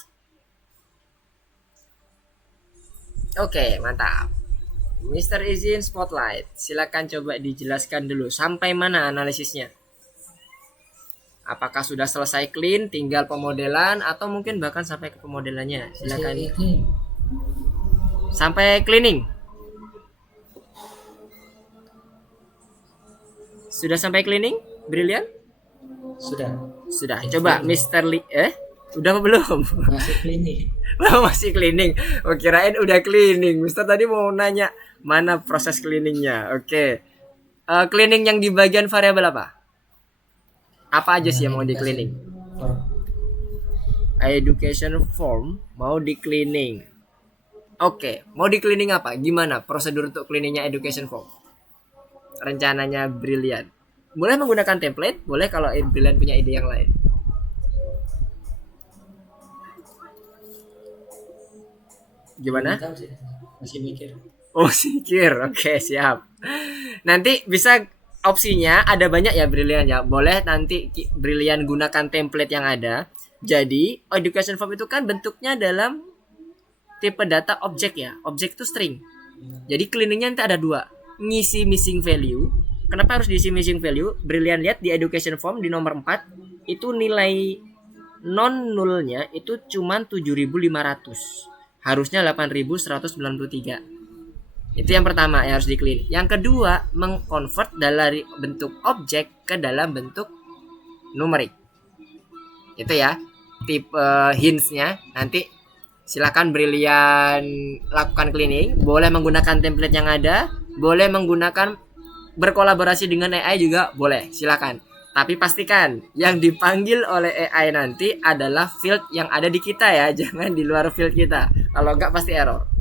Oke, mantap. Mister izin spotlight. Silakan coba dijelaskan dulu sampai mana analisisnya. Apakah sudah selesai clean, tinggal pemodelan atau mungkin bahkan sampai ke pemodelannya? Silakan. Sampai cleaning. Sudah sampai cleaning? Brilian? Sudah. Coba Mister Lee udah apa belum? Masih cleaning. Masih cleaning. Oh, kirain udah cleaning. Mister tadi mau nanya mana proses cleaningnya. Oke. Cleaning yang di bagian variabel apa? Apa aja sih yang mau di cleaning? Education form mau di cleaning. Oke, mau di cleaning apa? Gimana prosedur untuk cleaningnya education form? Rencananya brilian. Boleh menggunakan template, boleh kalau brilian punya ide yang lain. Gimana? Masih mikir. Oh, mikir. Oke, siap. Nanti bisa opsinya ada banyak ya brilian ya. Boleh nanti brilian gunakan template yang ada. Jadi, education form itu kan bentuknya dalam tipe data objek ya. Objek itu string. Jadi cleaningnya nanti ada dua. Ngisi missing value. Kenapa harus diisi missing value? Brilian lihat di education form di nomor 4 itu nilai non nullnya itu cuma 7.500. Harusnya 8.193. Itu yang pertama yang harus di clean. Yang kedua, mengconvert dari bentuk objek ke dalam bentuk numerik. Itu ya tipe hints-nya. Nanti silakan brilian lakukan cleaning. Boleh menggunakan template yang ada, boleh menggunakan berkolaborasi dengan AI juga boleh. Silakan. Tapi pastikan yang dipanggil oleh AI nanti adalah field yang ada di kita ya, jangan di luar field kita. Kalau enggak pasti error.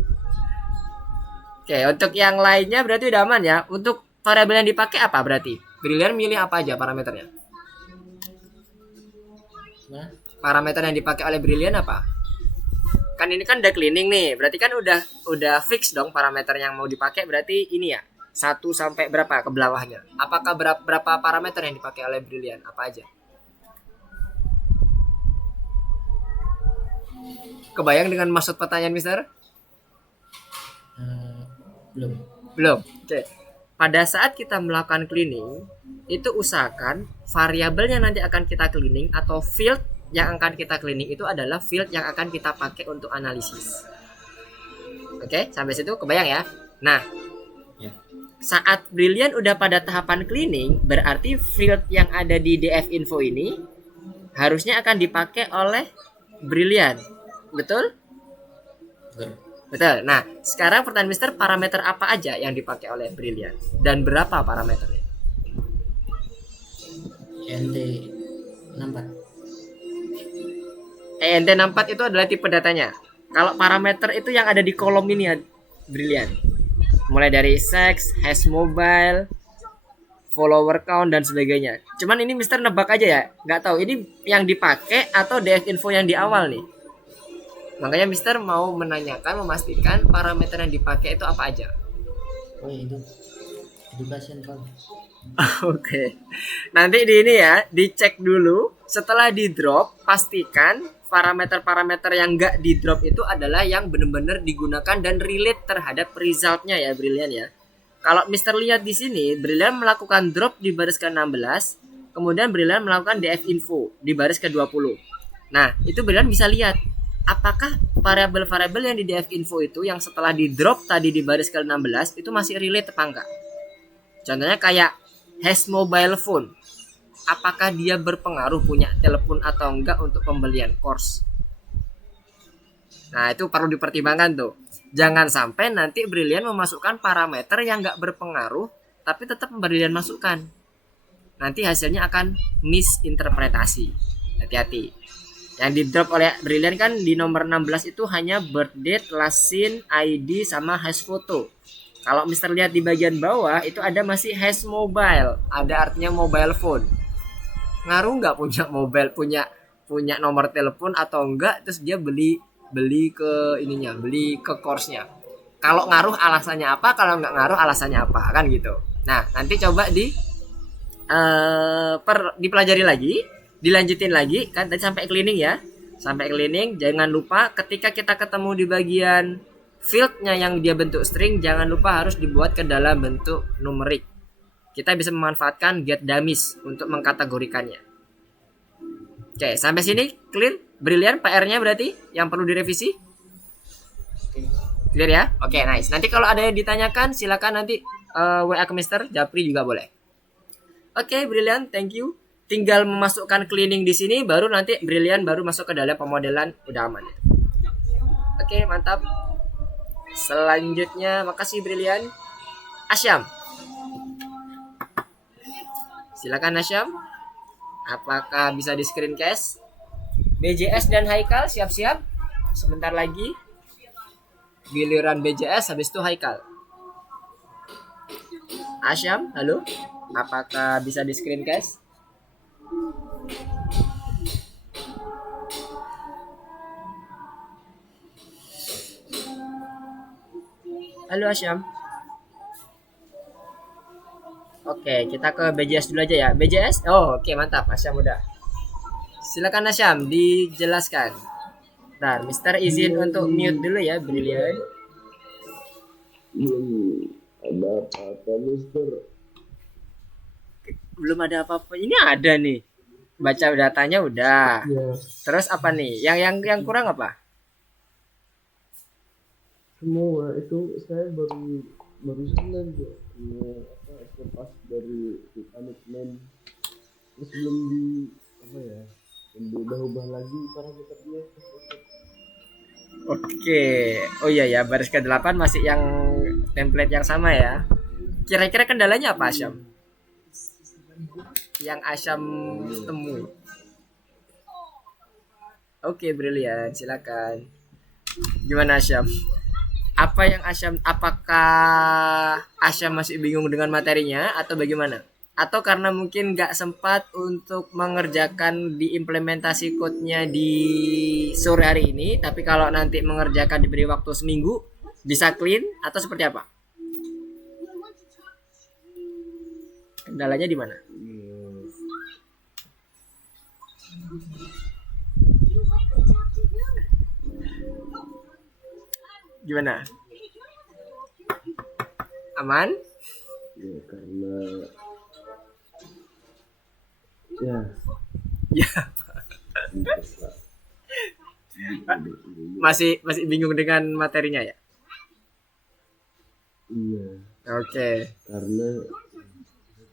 Oke, untuk yang lainnya berarti udah aman ya. Untuk variabel yang dipakai apa berarti? Brilian milih apa aja parameternya? Parameter yang dipakai oleh Brilian apa? Kan ini kan udah cleaning nih, berarti kan udah fix dong parameter yang mau dipakai, berarti ini ya. 1 sampai berapa ke bawahnya? Apakah berapa parameter yang dipakai oleh Brilian? Apa aja? Kebayang dengan maksud pertanyaan Mister? Belum. Oke. Pada saat kita melakukan cleaning, itu usahakan variabel yang nanti akan kita cleaning atau field yang akan kita cleaning itu adalah field yang akan kita pakai untuk analisis. Oke, sampai situ kebayang ya? Nah, saat Brilian udah pada tahapan cleaning, berarti field yang ada di DF info ini harusnya akan dipakai oleh Brilian. Betul? Betul. Nah, sekarang pertanyaan Mister, parameter apa aja yang dipakai oleh Brilian dan berapa parameternya? ENT64 itu adalah tipe datanya. Kalau parameter itu yang ada di kolom ini ya, Brilian. Mulai dari sex, hash mobile, follower count dan sebagainya. Cuman ini Mister nebak aja ya, nggak tahu ini yang dipakai atau DF info yang di awal nih. Makanya Mister mau menanyakan, memastikan parameter yang dipakai itu apa aja. Oh itu education form. Oke. Nanti di ini ya, dicek dulu. Setelah di drop, pastikan parameter-parameter yang nggak di drop itu adalah yang benar-benar digunakan dan relate terhadap resultnya ya, Brilian ya. Kalau Mister lihat di sini, Brilian melakukan drop di baris ke-16, kemudian Brilian melakukan DF info di baris ke-20. Nah, itu Brilian bisa lihat apakah variabel-variabel yang di DF info itu yang setelah di drop tadi di baris ke-16 itu masih relate apa enggak. Contohnya kayak hash mobile phone. apakah dia berpengaruh punya telepon atau enggak untuk pembelian course. Nah, itu perlu dipertimbangkan tuh. Jangan sampai nanti Brilian memasukkan parameter yang enggak berpengaruh tapi tetap Brilian masukkan. Nanti hasilnya akan misinterpretasi. Hati-hati. Yang di drop oleh Brilian kan di nomor 16 itu hanya birth date, last scene, ID sama hash photo. Kalau Mister lihat di bagian bawah itu ada masih hash mobile, ada artinya mobile phone. Ngaruh nggak punya mobile, punya nomor telepon atau enggak, terus dia beli ke ininya, beli ke course-nya. Kalau ngaruh alasannya apa, kalau nggak ngaruh alasannya apa, kan gitu. Nah, nanti coba dipelajari lagi, dilanjutin lagi kan tadi sampai cleaning ya. Sampai cleaning, jangan lupa ketika kita ketemu di bagian fieldnya yang dia bentuk string, jangan lupa harus dibuat ke dalam bentuk numerik. Kita bisa memanfaatkan get dummies untuk mengkategorikannya. Oke, sampai sini clear? Brilian PR-nya berarti yang perlu direvisi? Clear ya? Oke, nice. Nanti kalau ada yang ditanyakan silakan nanti WA ke Mister, Japri juga boleh. Oke, Brilian, thank you. Tinggal memasukkan cleaning di sini baru nanti Brilian baru masuk ke dalam pemodelan, udah aman. Oke, mantap. Selanjutnya, makasih Brilian. Asyam. Silakan Asyam. Apakah bisa di screencast? BJS dan Haikal siap-siap. Sebentar lagi. Giliran BJS habis itu Haikal. Asyam, halo. Apakah bisa di screencast? Halo Asyam. Oke, kita ke BJS dulu aja ya. BJS? Oh, oke, mantap. Asyam udah. Silakan Asyam, dijelaskan. Bentar, Mister izin untuk mute dulu ya, Brilian. Ada apa-apa, Mister? Belum ada apa-apa. Ini ada nih. Baca datanya udah. Ya, Terus apa nih? Yang kurang apa? semua itu saya barusan aja lepas dari komitmen, terus belum diubah lagi parameternya. Oke. Oh iya ya, baris ke-8 masih yang template yang sama ya. Kira-kira kendalanya apa, Asyam? Yang Asyam temui. Oke, Brilian, silakan. Gimana Asyam? Apakah Asyam masih bingung dengan materinya atau bagaimana? Atau karena mungkin nggak sempat untuk mengerjakan di implementasi code-nya di sore hari ini, tapi kalau nanti mengerjakan diberi waktu seminggu bisa clean atau seperti apa? Kendalanya di mana? Gimana? Aman? Ya karena ya Ya, masih bingung dengan materinya ya? iya, Oke. karena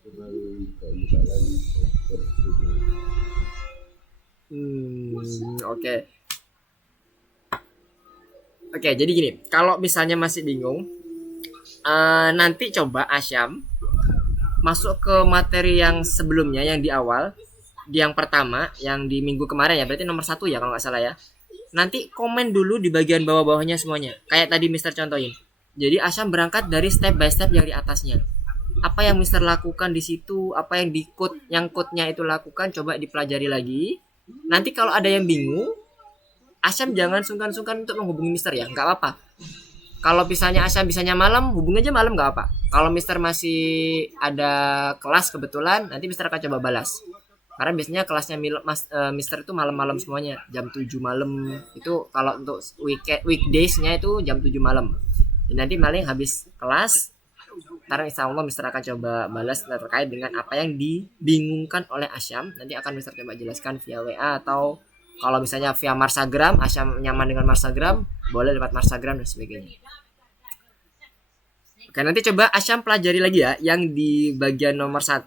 terlalu buka lagi Oke. Oke, jadi gini, kalau misalnya masih bingung, nanti coba Asyam masuk ke materi yang sebelumnya, yang di awal, di yang pertama, yang di minggu kemarin ya, berarti nomor 1 ya kalau nggak salah ya. Nanti komen dulu di bagian bawah-bawahnya semuanya, kayak tadi Mister contohin. Jadi Asyam berangkat dari step by step yang di atasnya. Apa yang Mister lakukan di situ, apa yang di code, yang code-nya itu lakukan, coba dipelajari lagi. Nanti kalau ada yang bingung, Asyam jangan sungkan-sungkan untuk menghubungi Mister ya, nggak apa-apa. Kalau misalnya Asyam bisanya malam, hubungi aja malam nggak apa. Kalau Mister masih ada kelas kebetulan, nanti Mister akan coba balas. Karena biasanya kelasnya Mister itu malam-malam semuanya, jam 7 malam. Itu kalau untuk weekdays-nya itu jam 7 malam. Dan nanti maling habis kelas, ntar insya Allah Mister akan coba balas terkait dengan apa yang dibingungkan oleh Asyam. Nanti akan Mister coba jelaskan via WA atau kalau misalnya via Marsagram, Asyam nyaman dengan Marsagram, boleh lewat Marsagram dan sebagainya. Oke, nanti coba Asyam pelajari lagi ya yang di bagian nomor 1,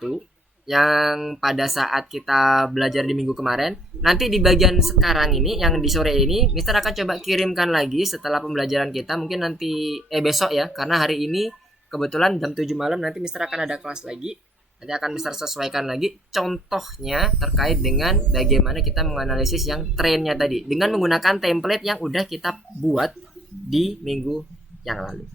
yang pada saat kita belajar di minggu kemarin. Nanti di bagian sekarang ini yang di sore ini Mister akan coba kirimkan lagi setelah pembelajaran kita, mungkin nanti besok ya, karena hari ini kebetulan jam 7 malam nanti Mister akan ada kelas lagi. Nanti akan Mister sesuaikan lagi contohnya terkait dengan bagaimana kita menganalisis yang trennya tadi dengan menggunakan template yang udah kita buat di minggu yang lalu.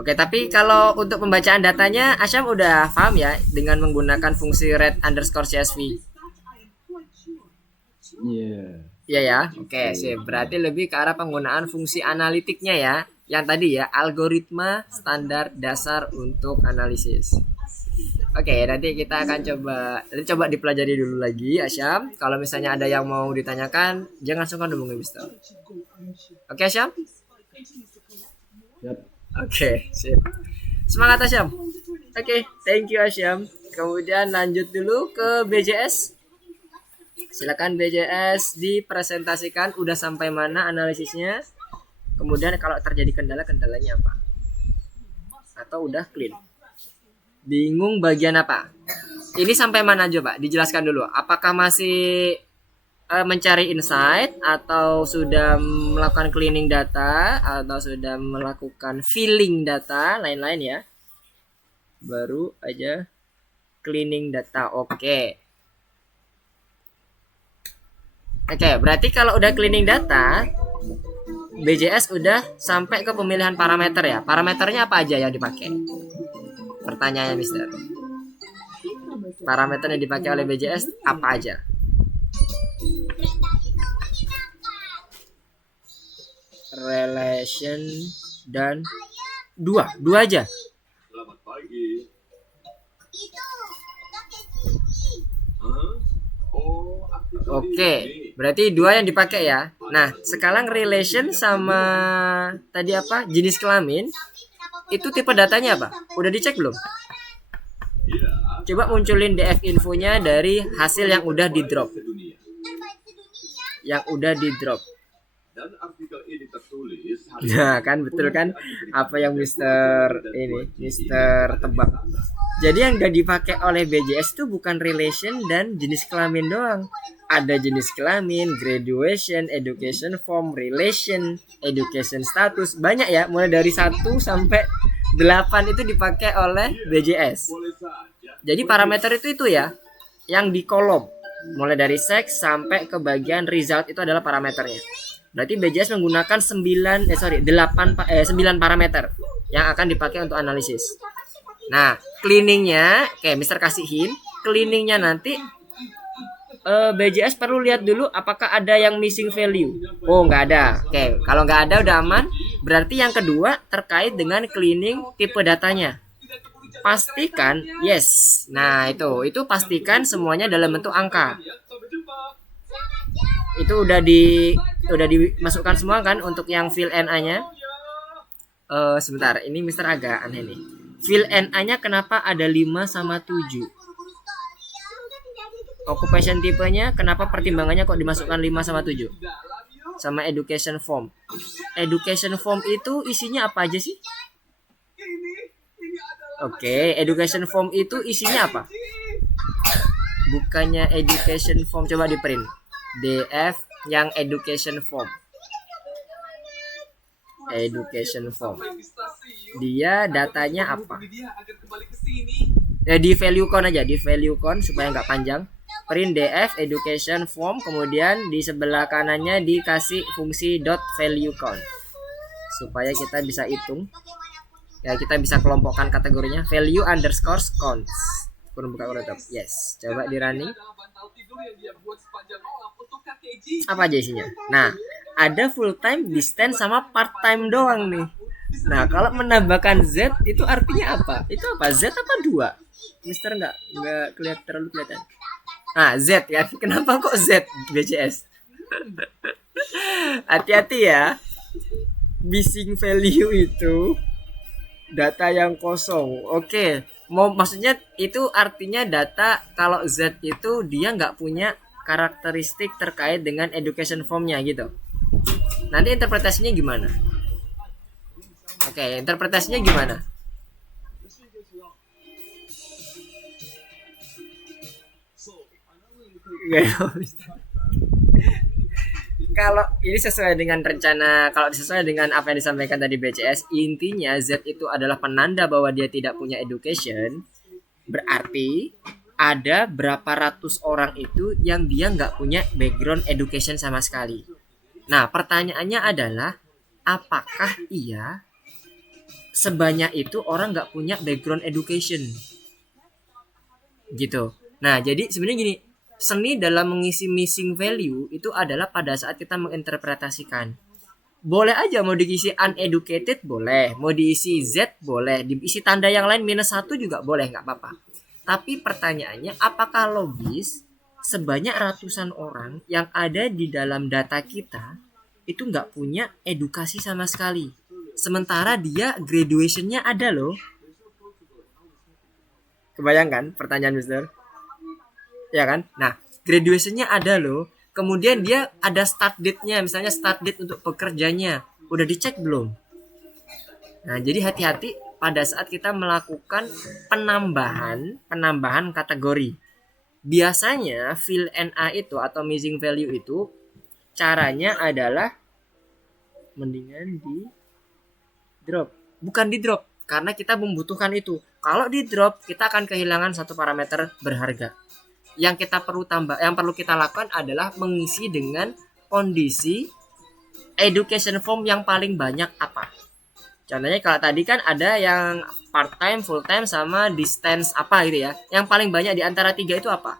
Oke, tapi kalau untuk pembacaan datanya Asyam udah paham ya dengan menggunakan fungsi read_CSV. Iya. Iya ya. Oke, sip. Berarti lebih ke arah penggunaan fungsi analitiknya ya. Yang tadi ya, algoritma standar dasar untuk analisis. Oke, nanti kita akan coba dipelajari dulu lagi Asyam. Kalau misalnya ada yang mau ditanyakan, jangan sungkan hubungi Mister. Oke, Asyam? Yap. Oke, sip. Semangat Asyam. Oke, thank you Asyam. Kemudian lanjut dulu ke BJS. Silakan BJS dipresentasikan udah sampai mana analisisnya. Kemudian kalau terjadi kendalanya apa? Atau udah clean? Bingung bagian apa? Ini sampai mana coba? Dijelaskan dulu. Apakah masih mencari insight atau sudah melakukan cleaning data atau sudah melakukan filling data lain-lain ya? Baru aja cleaning data. Oke, berarti kalau udah cleaning data, BJS udah sampai ke pemilihan parameter ya. Parameternya apa aja yang dipakai? Pertanyaannya Mister. Parameter yang dipakai oleh BJS apa aja? Relation dan dua aja. Selamat pagi. Itu kakek Gigi. Hah? Oh, artikel Oke, ini. berarti dua yang dipakai ya. Nah, sekarang relation sama tadi apa? Jenis kelamin itu tipe datanya apa? Udah dicek belum? Iya, Coba munculin DF infonya dari hasil yang udah di drop. sedunia. Terbaik sedunia. Yang udah di drop. Dan artikel ini tertulis hari Nah, kan betul kan apa yang Mister tebak. Jadi yang udah dipakai oleh BJS itu bukan relation dan jenis kelamin doang. Ada jenis kelamin, graduation, education form, relation, education status. Banyak ya, mulai dari 1 sampai 8 itu dipakai oleh BJS. boleh saja. Jadi parameter itu ya, yang di kolom. Mulai dari sex sampai ke bagian result itu adalah parameternya. Berarti BJS menggunakan 9 parameter yang akan dipakai untuk analisis. Nah, cleaningnya, oke, Mister kasih hint, cleaningnya nanti BJS perlu lihat dulu apakah ada yang missing value. Oh, nggak ada. Oke, kalau nggak ada udah aman. Berarti yang kedua terkait dengan cleaning tipe datanya. Pastikan yes. Nah, itu pastikan semuanya dalam bentuk angka. Itu udah dimasukkan semua kan untuk yang fill NA-nya. Sebentar, ini Mister agak aneh nih. Fill NA-nya kenapa ada 5 sama 7? Occupation tipenya kenapa pertimbangannya kok dimasukkan 5 sama 7? Sama education form. Education form itu isinya apa aja sih? Oke, education form itu isinya apa? Bukannya education form, coba di print. DF yang education form. Education form. Dia datanya apa? Di value count aja, di value count supaya nggak panjang. Print DF education form, kemudian di sebelah kanannya dikasih fungsi dot value count supaya kita bisa hitung. Ya, kita bisa kelompokkan kategorinya value underscore counts. Kurang buka kurang tutup. Yes, coba di running. Apa aja isinya? Nah, ada full time, distance sama part time doang nih. Nah, kalau menambahkan Z itu artinya apa? Itu apa? Z apa 2? Mister nggak terlalu kelihatan. Ah, Z ya. Kenapa kok Z BCS? Hati-hati ya. Missing value itu data yang kosong. Oke, maksudnya itu artinya data kalau Z itu dia nggak punya karakteristik terkait dengan education formnya gitu. Nanti interpretasinya gimana? Oke, interpretasinya gimana? Kalau ini sesuai dengan rencana, kalau sesuai dengan apa yang disampaikan tadi BCS, intinya Z itu adalah penanda bahwa dia tidak punya education. Berarti ada berapa ratus orang itu yang dia nggak punya background education sama sekali. Nah, pertanyaannya adalah apakah iya sebanyak itu orang nggak punya background education? Gitu. Nah, jadi sebenarnya gini, seni dalam mengisi missing value itu adalah pada saat kita menginterpretasikan. Boleh aja mau diisi uneducated boleh, mau diisi Z boleh, diisi tanda yang lain -1 juga boleh, nggak apa-apa. Tapi pertanyaannya apakah logis sebanyak ratusan orang yang ada di dalam data kita itu nggak punya edukasi sama sekali. Sementara dia graduationnya ada loh. Kebayangkan pertanyaan Mister? Ya kan? Nah, graduationnya ada loh. Kemudian dia ada start date-nya, misalnya start date untuk pekerjanya. Udah dicek belum? Nah, jadi hati-hati pada saat kita melakukan penambahan kategori. Biasanya fill NA itu atau missing value itu caranya adalah mendingan di drop. Bukan di drop, karena kita membutuhkan itu. Kalau di drop, kita akan kehilangan satu parameter berharga. Yang kita perlu kita lakukan adalah mengisi dengan kondisi education form yang paling banyak apa. Contohnya kalau tadi kan ada yang part time, full time sama distance apa gitu ya. Yang paling banyak di antara 3 itu apa?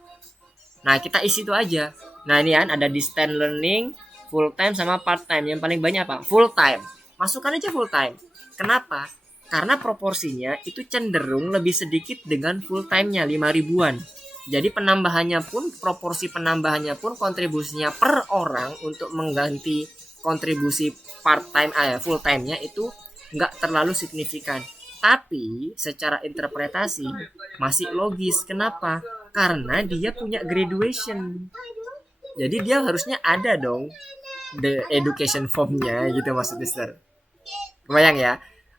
Nah, kita isi itu aja. Nah, ini kan ada distance learning, full time sama part time. Yang paling banyak apa? Full time. Masukkan aja full time. Kenapa? Karena proporsinya itu cenderung lebih sedikit dengan full time-nya 5 ribuan. Jadi penambahannya pun, proporsi penambahannya pun kontribusinya per orang untuk mengganti kontribusi part time full time-nya itu nggak terlalu signifikan. Tapi secara interpretasi masih logis. Kenapa? Karena dia punya graduation. Jadi dia harusnya ada dong the education form-nya gitu maksud Mister. Kebayang ya?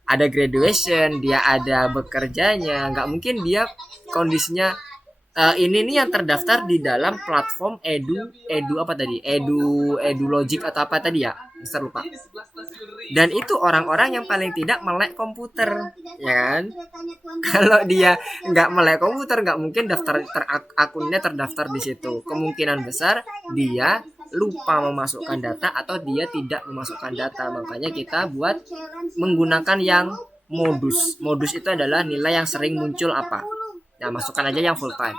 Ada graduation, dia ada bekerjanya. Nggak mungkin dia kondisinya ini nih yang terdaftar di dalam platform edu apa tadi? Edu logic atau apa tadi ya? Mister lupa. Dan itu orang-orang yang paling tidak melek komputer, ya kan? Kalau dia nggak melek komputer, nggak mungkin akunnya terdaftar di situ. Kemungkinan besar dia lupa memasukkan data atau dia tidak memasukkan data. Makanya kita buat menggunakan yang modus. Modus itu adalah nilai yang sering muncul apa. Nah, masukkan aja yang full time.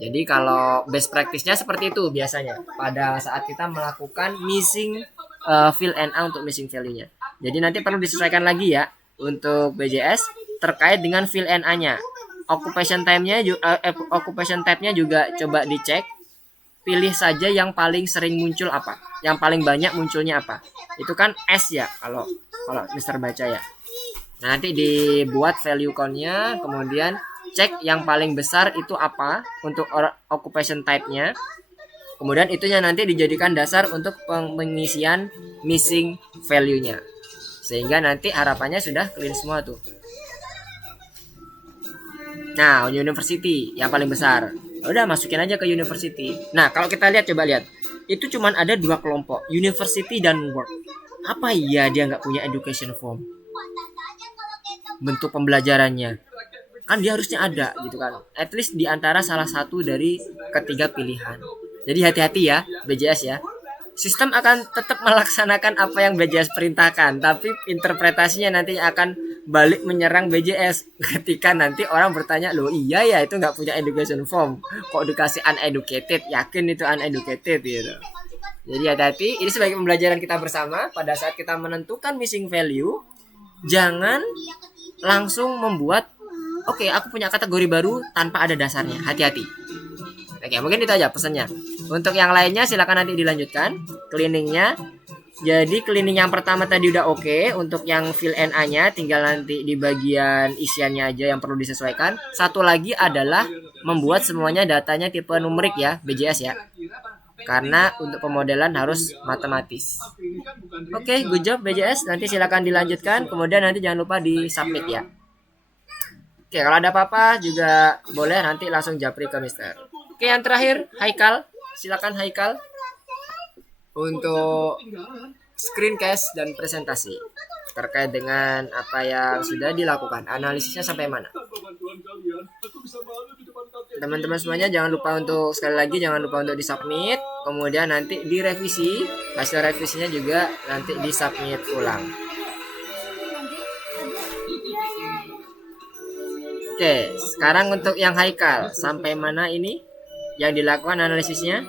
Jadi kalau best practice-nya seperti itu biasanya pada saat kita melakukan missing fill NA untuk missing value-nya. Jadi nanti perlu disesuaikan lagi ya untuk BJS terkait dengan fill NA-nya. Occupation tab-nya juga coba dicek. Pilih saja yang paling sering muncul apa, yang paling banyak munculnya apa. Itu kan S ya kalau Mister baca ya. Nah, nanti dibuat value count-nya, kemudian cek yang paling besar itu apa untuk occupation type-nya. Kemudian itunya nanti dijadikan dasar untuk pengisian missing value-nya. Sehingga nanti harapannya sudah clean semua tuh. Nah, university yang paling besar. Udah masukin aja ke university. Nah, kalau kita coba lihat. Itu cuman ada 2 kelompok, university dan work. Apa iya dia nggak punya education form? Bentuk pembelajarannya. Kan dia harusnya ada gitu kan. At least di antara salah satu dari ketiga pilihan. Jadi hati-hati ya BJS ya. Sistem akan tetap melaksanakan apa yang BJS perintahkan, tapi interpretasinya nanti akan balik menyerang BJS ketika nanti orang bertanya, loh iya ya itu nggak punya education form, kok dikasih uneducated, yakin itu uneducated gitu. Jadi hati-hati, ini sebagai pembelajaran kita bersama pada saat kita menentukan missing value, jangan langsung membuat oke, aku punya kategori baru tanpa ada dasarnya. Hati-hati. Oke, mungkin itu aja pesannya. Untuk yang lainnya silakan nanti dilanjutkan cleaningnya. Jadi cleaning yang pertama tadi udah oke. Untuk yang fill NA-nya tinggal nanti di bagian isiannya aja yang perlu disesuaikan. Satu lagi adalah membuat semuanya datanya tipe numerik ya, BJS ya. Karena untuk pemodelan harus matematis. Oke, good job BJS. Nanti silakan dilanjutkan. Kemudian nanti jangan lupa di submit ya. Oke, kalau ada apa-apa juga boleh nanti langsung japri ke Mister. Oke, yang terakhir, Haikal. silakan Haikal untuk screencast dan presentasi terkait dengan apa yang sudah dilakukan. Analisisnya sampai mana? Teman-teman semuanya jangan lupa untuk sekali lagi jangan lupa untuk disubmit, kemudian nanti direvisi, hasil revisinya juga nanti disubmit ulang. Oke, sekarang untuk yang Haikal sampai mana ini yang dilakukan analisisnya?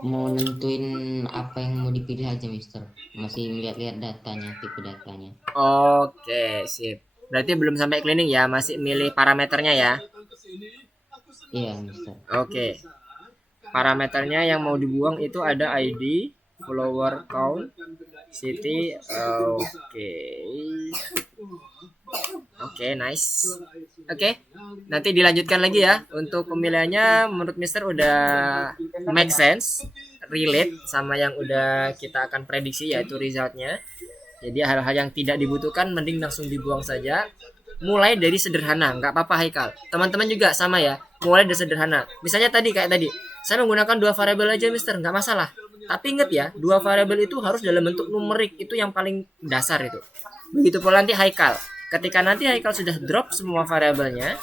Mau nentuin apa yang mau dipilih aja, Mister. Masih lihat-lihat datanya, tipe datanya. Oke, sip. Berarti belum sampai cleaning ya, masih milih parameternya ya. Iya, Mister. Oke. Parameternya yang mau dibuang itu ada ID, follower count, city. Oke, nice. Oke, nanti dilanjutkan lagi ya. Untuk pemilihannya menurut Mister udah make sense, relate sama yang udah kita akan prediksi yaitu resultnya. Jadi hal-hal yang tidak dibutuhkan mending langsung dibuang saja. Mulai dari sederhana, nggak apa-apa Haikal. Teman-teman juga sama ya, mulai dari sederhana. Misalnya kayak tadi, saya menggunakan 2 variabel aja Mister, nggak masalah. Tapi ingat ya, 2 variabel itu harus dalam bentuk numerik, itu yang paling dasar itu. Begitu pula nanti Haikal. Ketika nanti Haikal sudah drop semua variabelnya,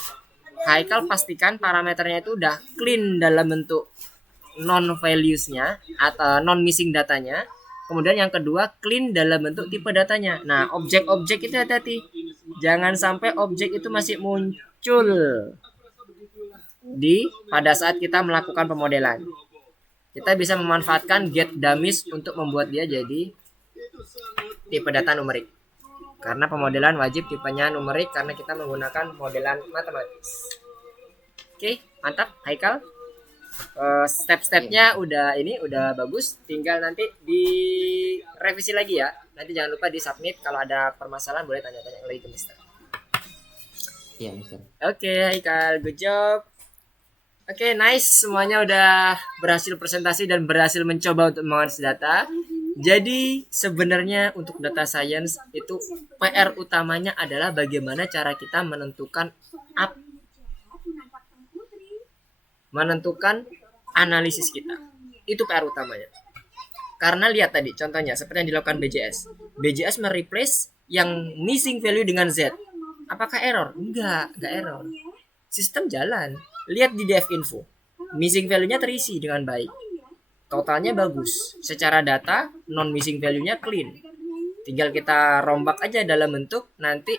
Haikal pastikan parameternya itu udah clean dalam bentuk non values-nya atau non missing datanya. Kemudian yang kedua clean dalam bentuk tipe datanya. Nah, objek-objek itu hati-hati. Jangan sampai objek itu masih muncul pada saat kita melakukan pemodelan. Kita bisa memanfaatkan get dummies untuk membuat dia jadi tipe data numerik. Karena pemodelan wajib tipenya numerik karena kita menggunakan modelan matematis. Oke, mantap Haikal. Step-stepnya udah bagus, tinggal nanti direvisi lagi ya. Nanti jangan lupa di submit, kalau ada permasalahan boleh tanya-tanya lagi ke Mister. Iya, Mister. Oke, Haikal, good job. Oke, nice, semuanya udah berhasil presentasi dan berhasil mencoba untuk menganalisis data. Jadi sebenarnya untuk data science itu PR utamanya adalah bagaimana cara kita menentukan analisis kita. Itu PR utamanya. Karena lihat tadi contohnya seperti yang dilakukan BJS. BJS mereplace yang missing value dengan Z. Apakah error? Enggak error. Sistem jalan. Lihat di dev info. Missing value-nya terisi dengan baik. Totalnya bagus. Secara data non missing value-nya clean. Tinggal kita rombak aja dalam bentuk nanti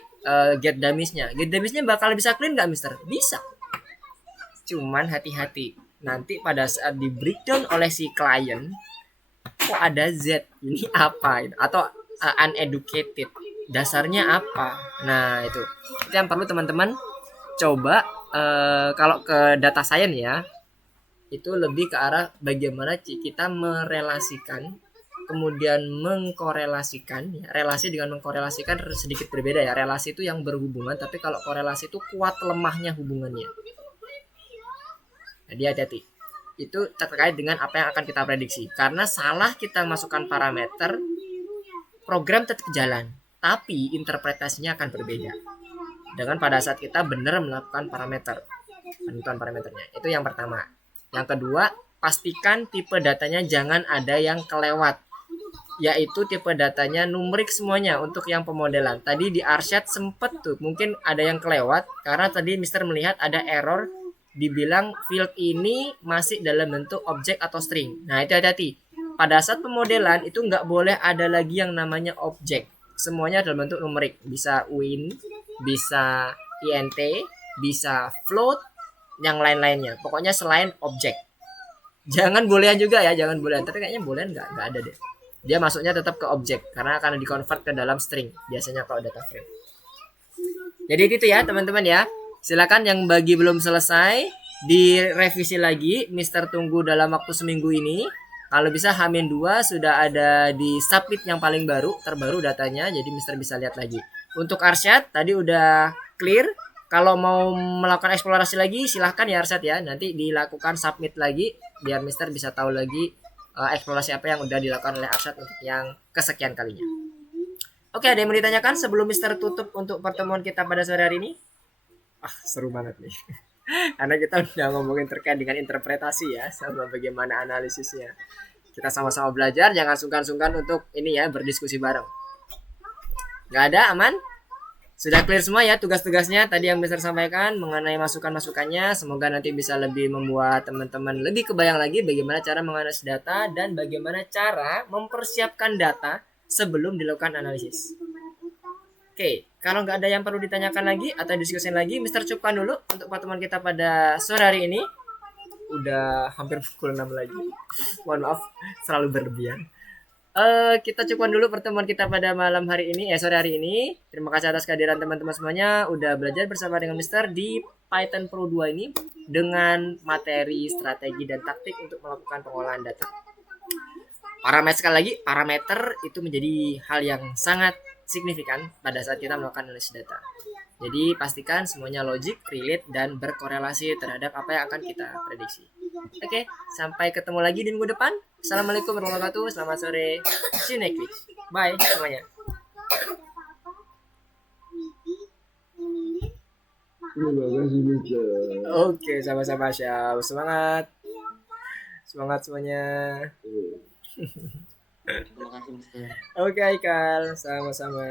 get dummies-nya. Get dummies-nya bakal bisa clean nggak, Mister? Bisa. Cuman hati-hati, nanti pada saat di breakdown oleh si klien kok ada Z, ini apa atau uneducated, dasarnya apa. Nah itu yang perlu teman-teman coba. Kalau ke data science ya, itu lebih ke arah bagaimana kita merelasikan kemudian mengkorelasikan ya. Relasi dengan mengkorelasikan sedikit berbeda ya. Relasi itu yang berhubungan, tapi kalau korelasi itu kuat lemahnya hubungannya. Jadi hati-hati. Itu terkait dengan apa yang akan kita prediksi. Karena salah kita masukkan parameter, program tetap jalan, tapi interpretasinya akan berbeda. Dengan pada saat kita benar melakukan penentuan parameternya. Itu yang pertama. Yang kedua, pastikan tipe datanya jangan ada yang kelewat. Yaitu tipe datanya numerik semuanya untuk yang pemodelan. Tadi di Arsyad sempet tuh mungkin ada yang kelewat karena tadi Mister melihat ada error dibilang field ini masih dalam bentuk objek atau string. Nah itu hati-hati. Pada saat pemodelan itu nggak boleh ada lagi yang namanya objek. Semuanya dalam bentuk numerik. Bisa win, bisa int, bisa float, yang lain-lainnya. Pokoknya selain objek. Jangan boolean juga ya, jangan boolean. Tapi kayaknya boolean nggak ada deh. Dia masuknya tetap ke objek karena akan di-convert ke dalam string. Biasanya kalau data frame. Jadi itu ya teman-teman ya. Silakan yang bagi belum selesai direvisi lagi. Mister tunggu dalam waktu seminggu ini. Kalau bisa H-2 sudah ada di submit yang paling terbaru datanya. Jadi Mister bisa lihat lagi. Untuk Arsyad tadi udah clear. Kalau mau melakukan eksplorasi lagi silahkan ya Arsyad ya. Nanti dilakukan submit lagi biar Mister bisa tahu lagi eksplorasi apa yang udah dilakukan oleh Arsyad untuk yang kesekian kalinya. Oke, ada yang mau ditanyakan sebelum Mister tutup untuk pertemuan kita pada sore hari ini? Seru banget nih. Karena kita udah ngomongin terkait dengan interpretasi ya, sama bagaimana analisisnya. Kita sama-sama belajar, jangan sungkan-sungkan untuk ini ya, berdiskusi bareng. Nggak ada, aman? Sudah clear semua ya tugas-tugasnya tadi yang Mister sampaikan mengenai masukan-masukannya. Semoga nanti bisa lebih membuat teman-teman lebih kebayang lagi bagaimana cara menganalisis data dan bagaimana cara mempersiapkan data sebelum dilakukan analisis. Oke, kalau nggak ada yang perlu ditanyakan lagi atau diskusiin lagi, Mister cukupkan dulu untuk pertemuan kita pada sore hari ini. Udah hampir pukul 6 lagi. Mohon maaf, selalu berlebihan. Kita cukupkan dulu pertemuan kita pada malam hari ini, sore hari ini. Terima kasih atas kehadiran teman-teman semuanya. Udah belajar bersama dengan Mister di Python Pro 2 ini dengan materi, strategi, dan taktik untuk melakukan pengolahan data. Sekali lagi, parameter itu menjadi hal yang sangat signifikan pada saat kita melakukan analisis data. Jadi pastikan semuanya logik, relate, dan berkorelasi terhadap apa yang akan kita prediksi. Oke, sampai ketemu lagi di minggu depan. Assalamualaikum warahmatullahi wabarakatuh. Selamat sore. See you next week. Bye semuanya. Terima kasih Mister. Oke, sama-sama Syaf. Semangat. Semangat semuanya. Terima kasih Mister. Oke, Aikal. Sama-sama.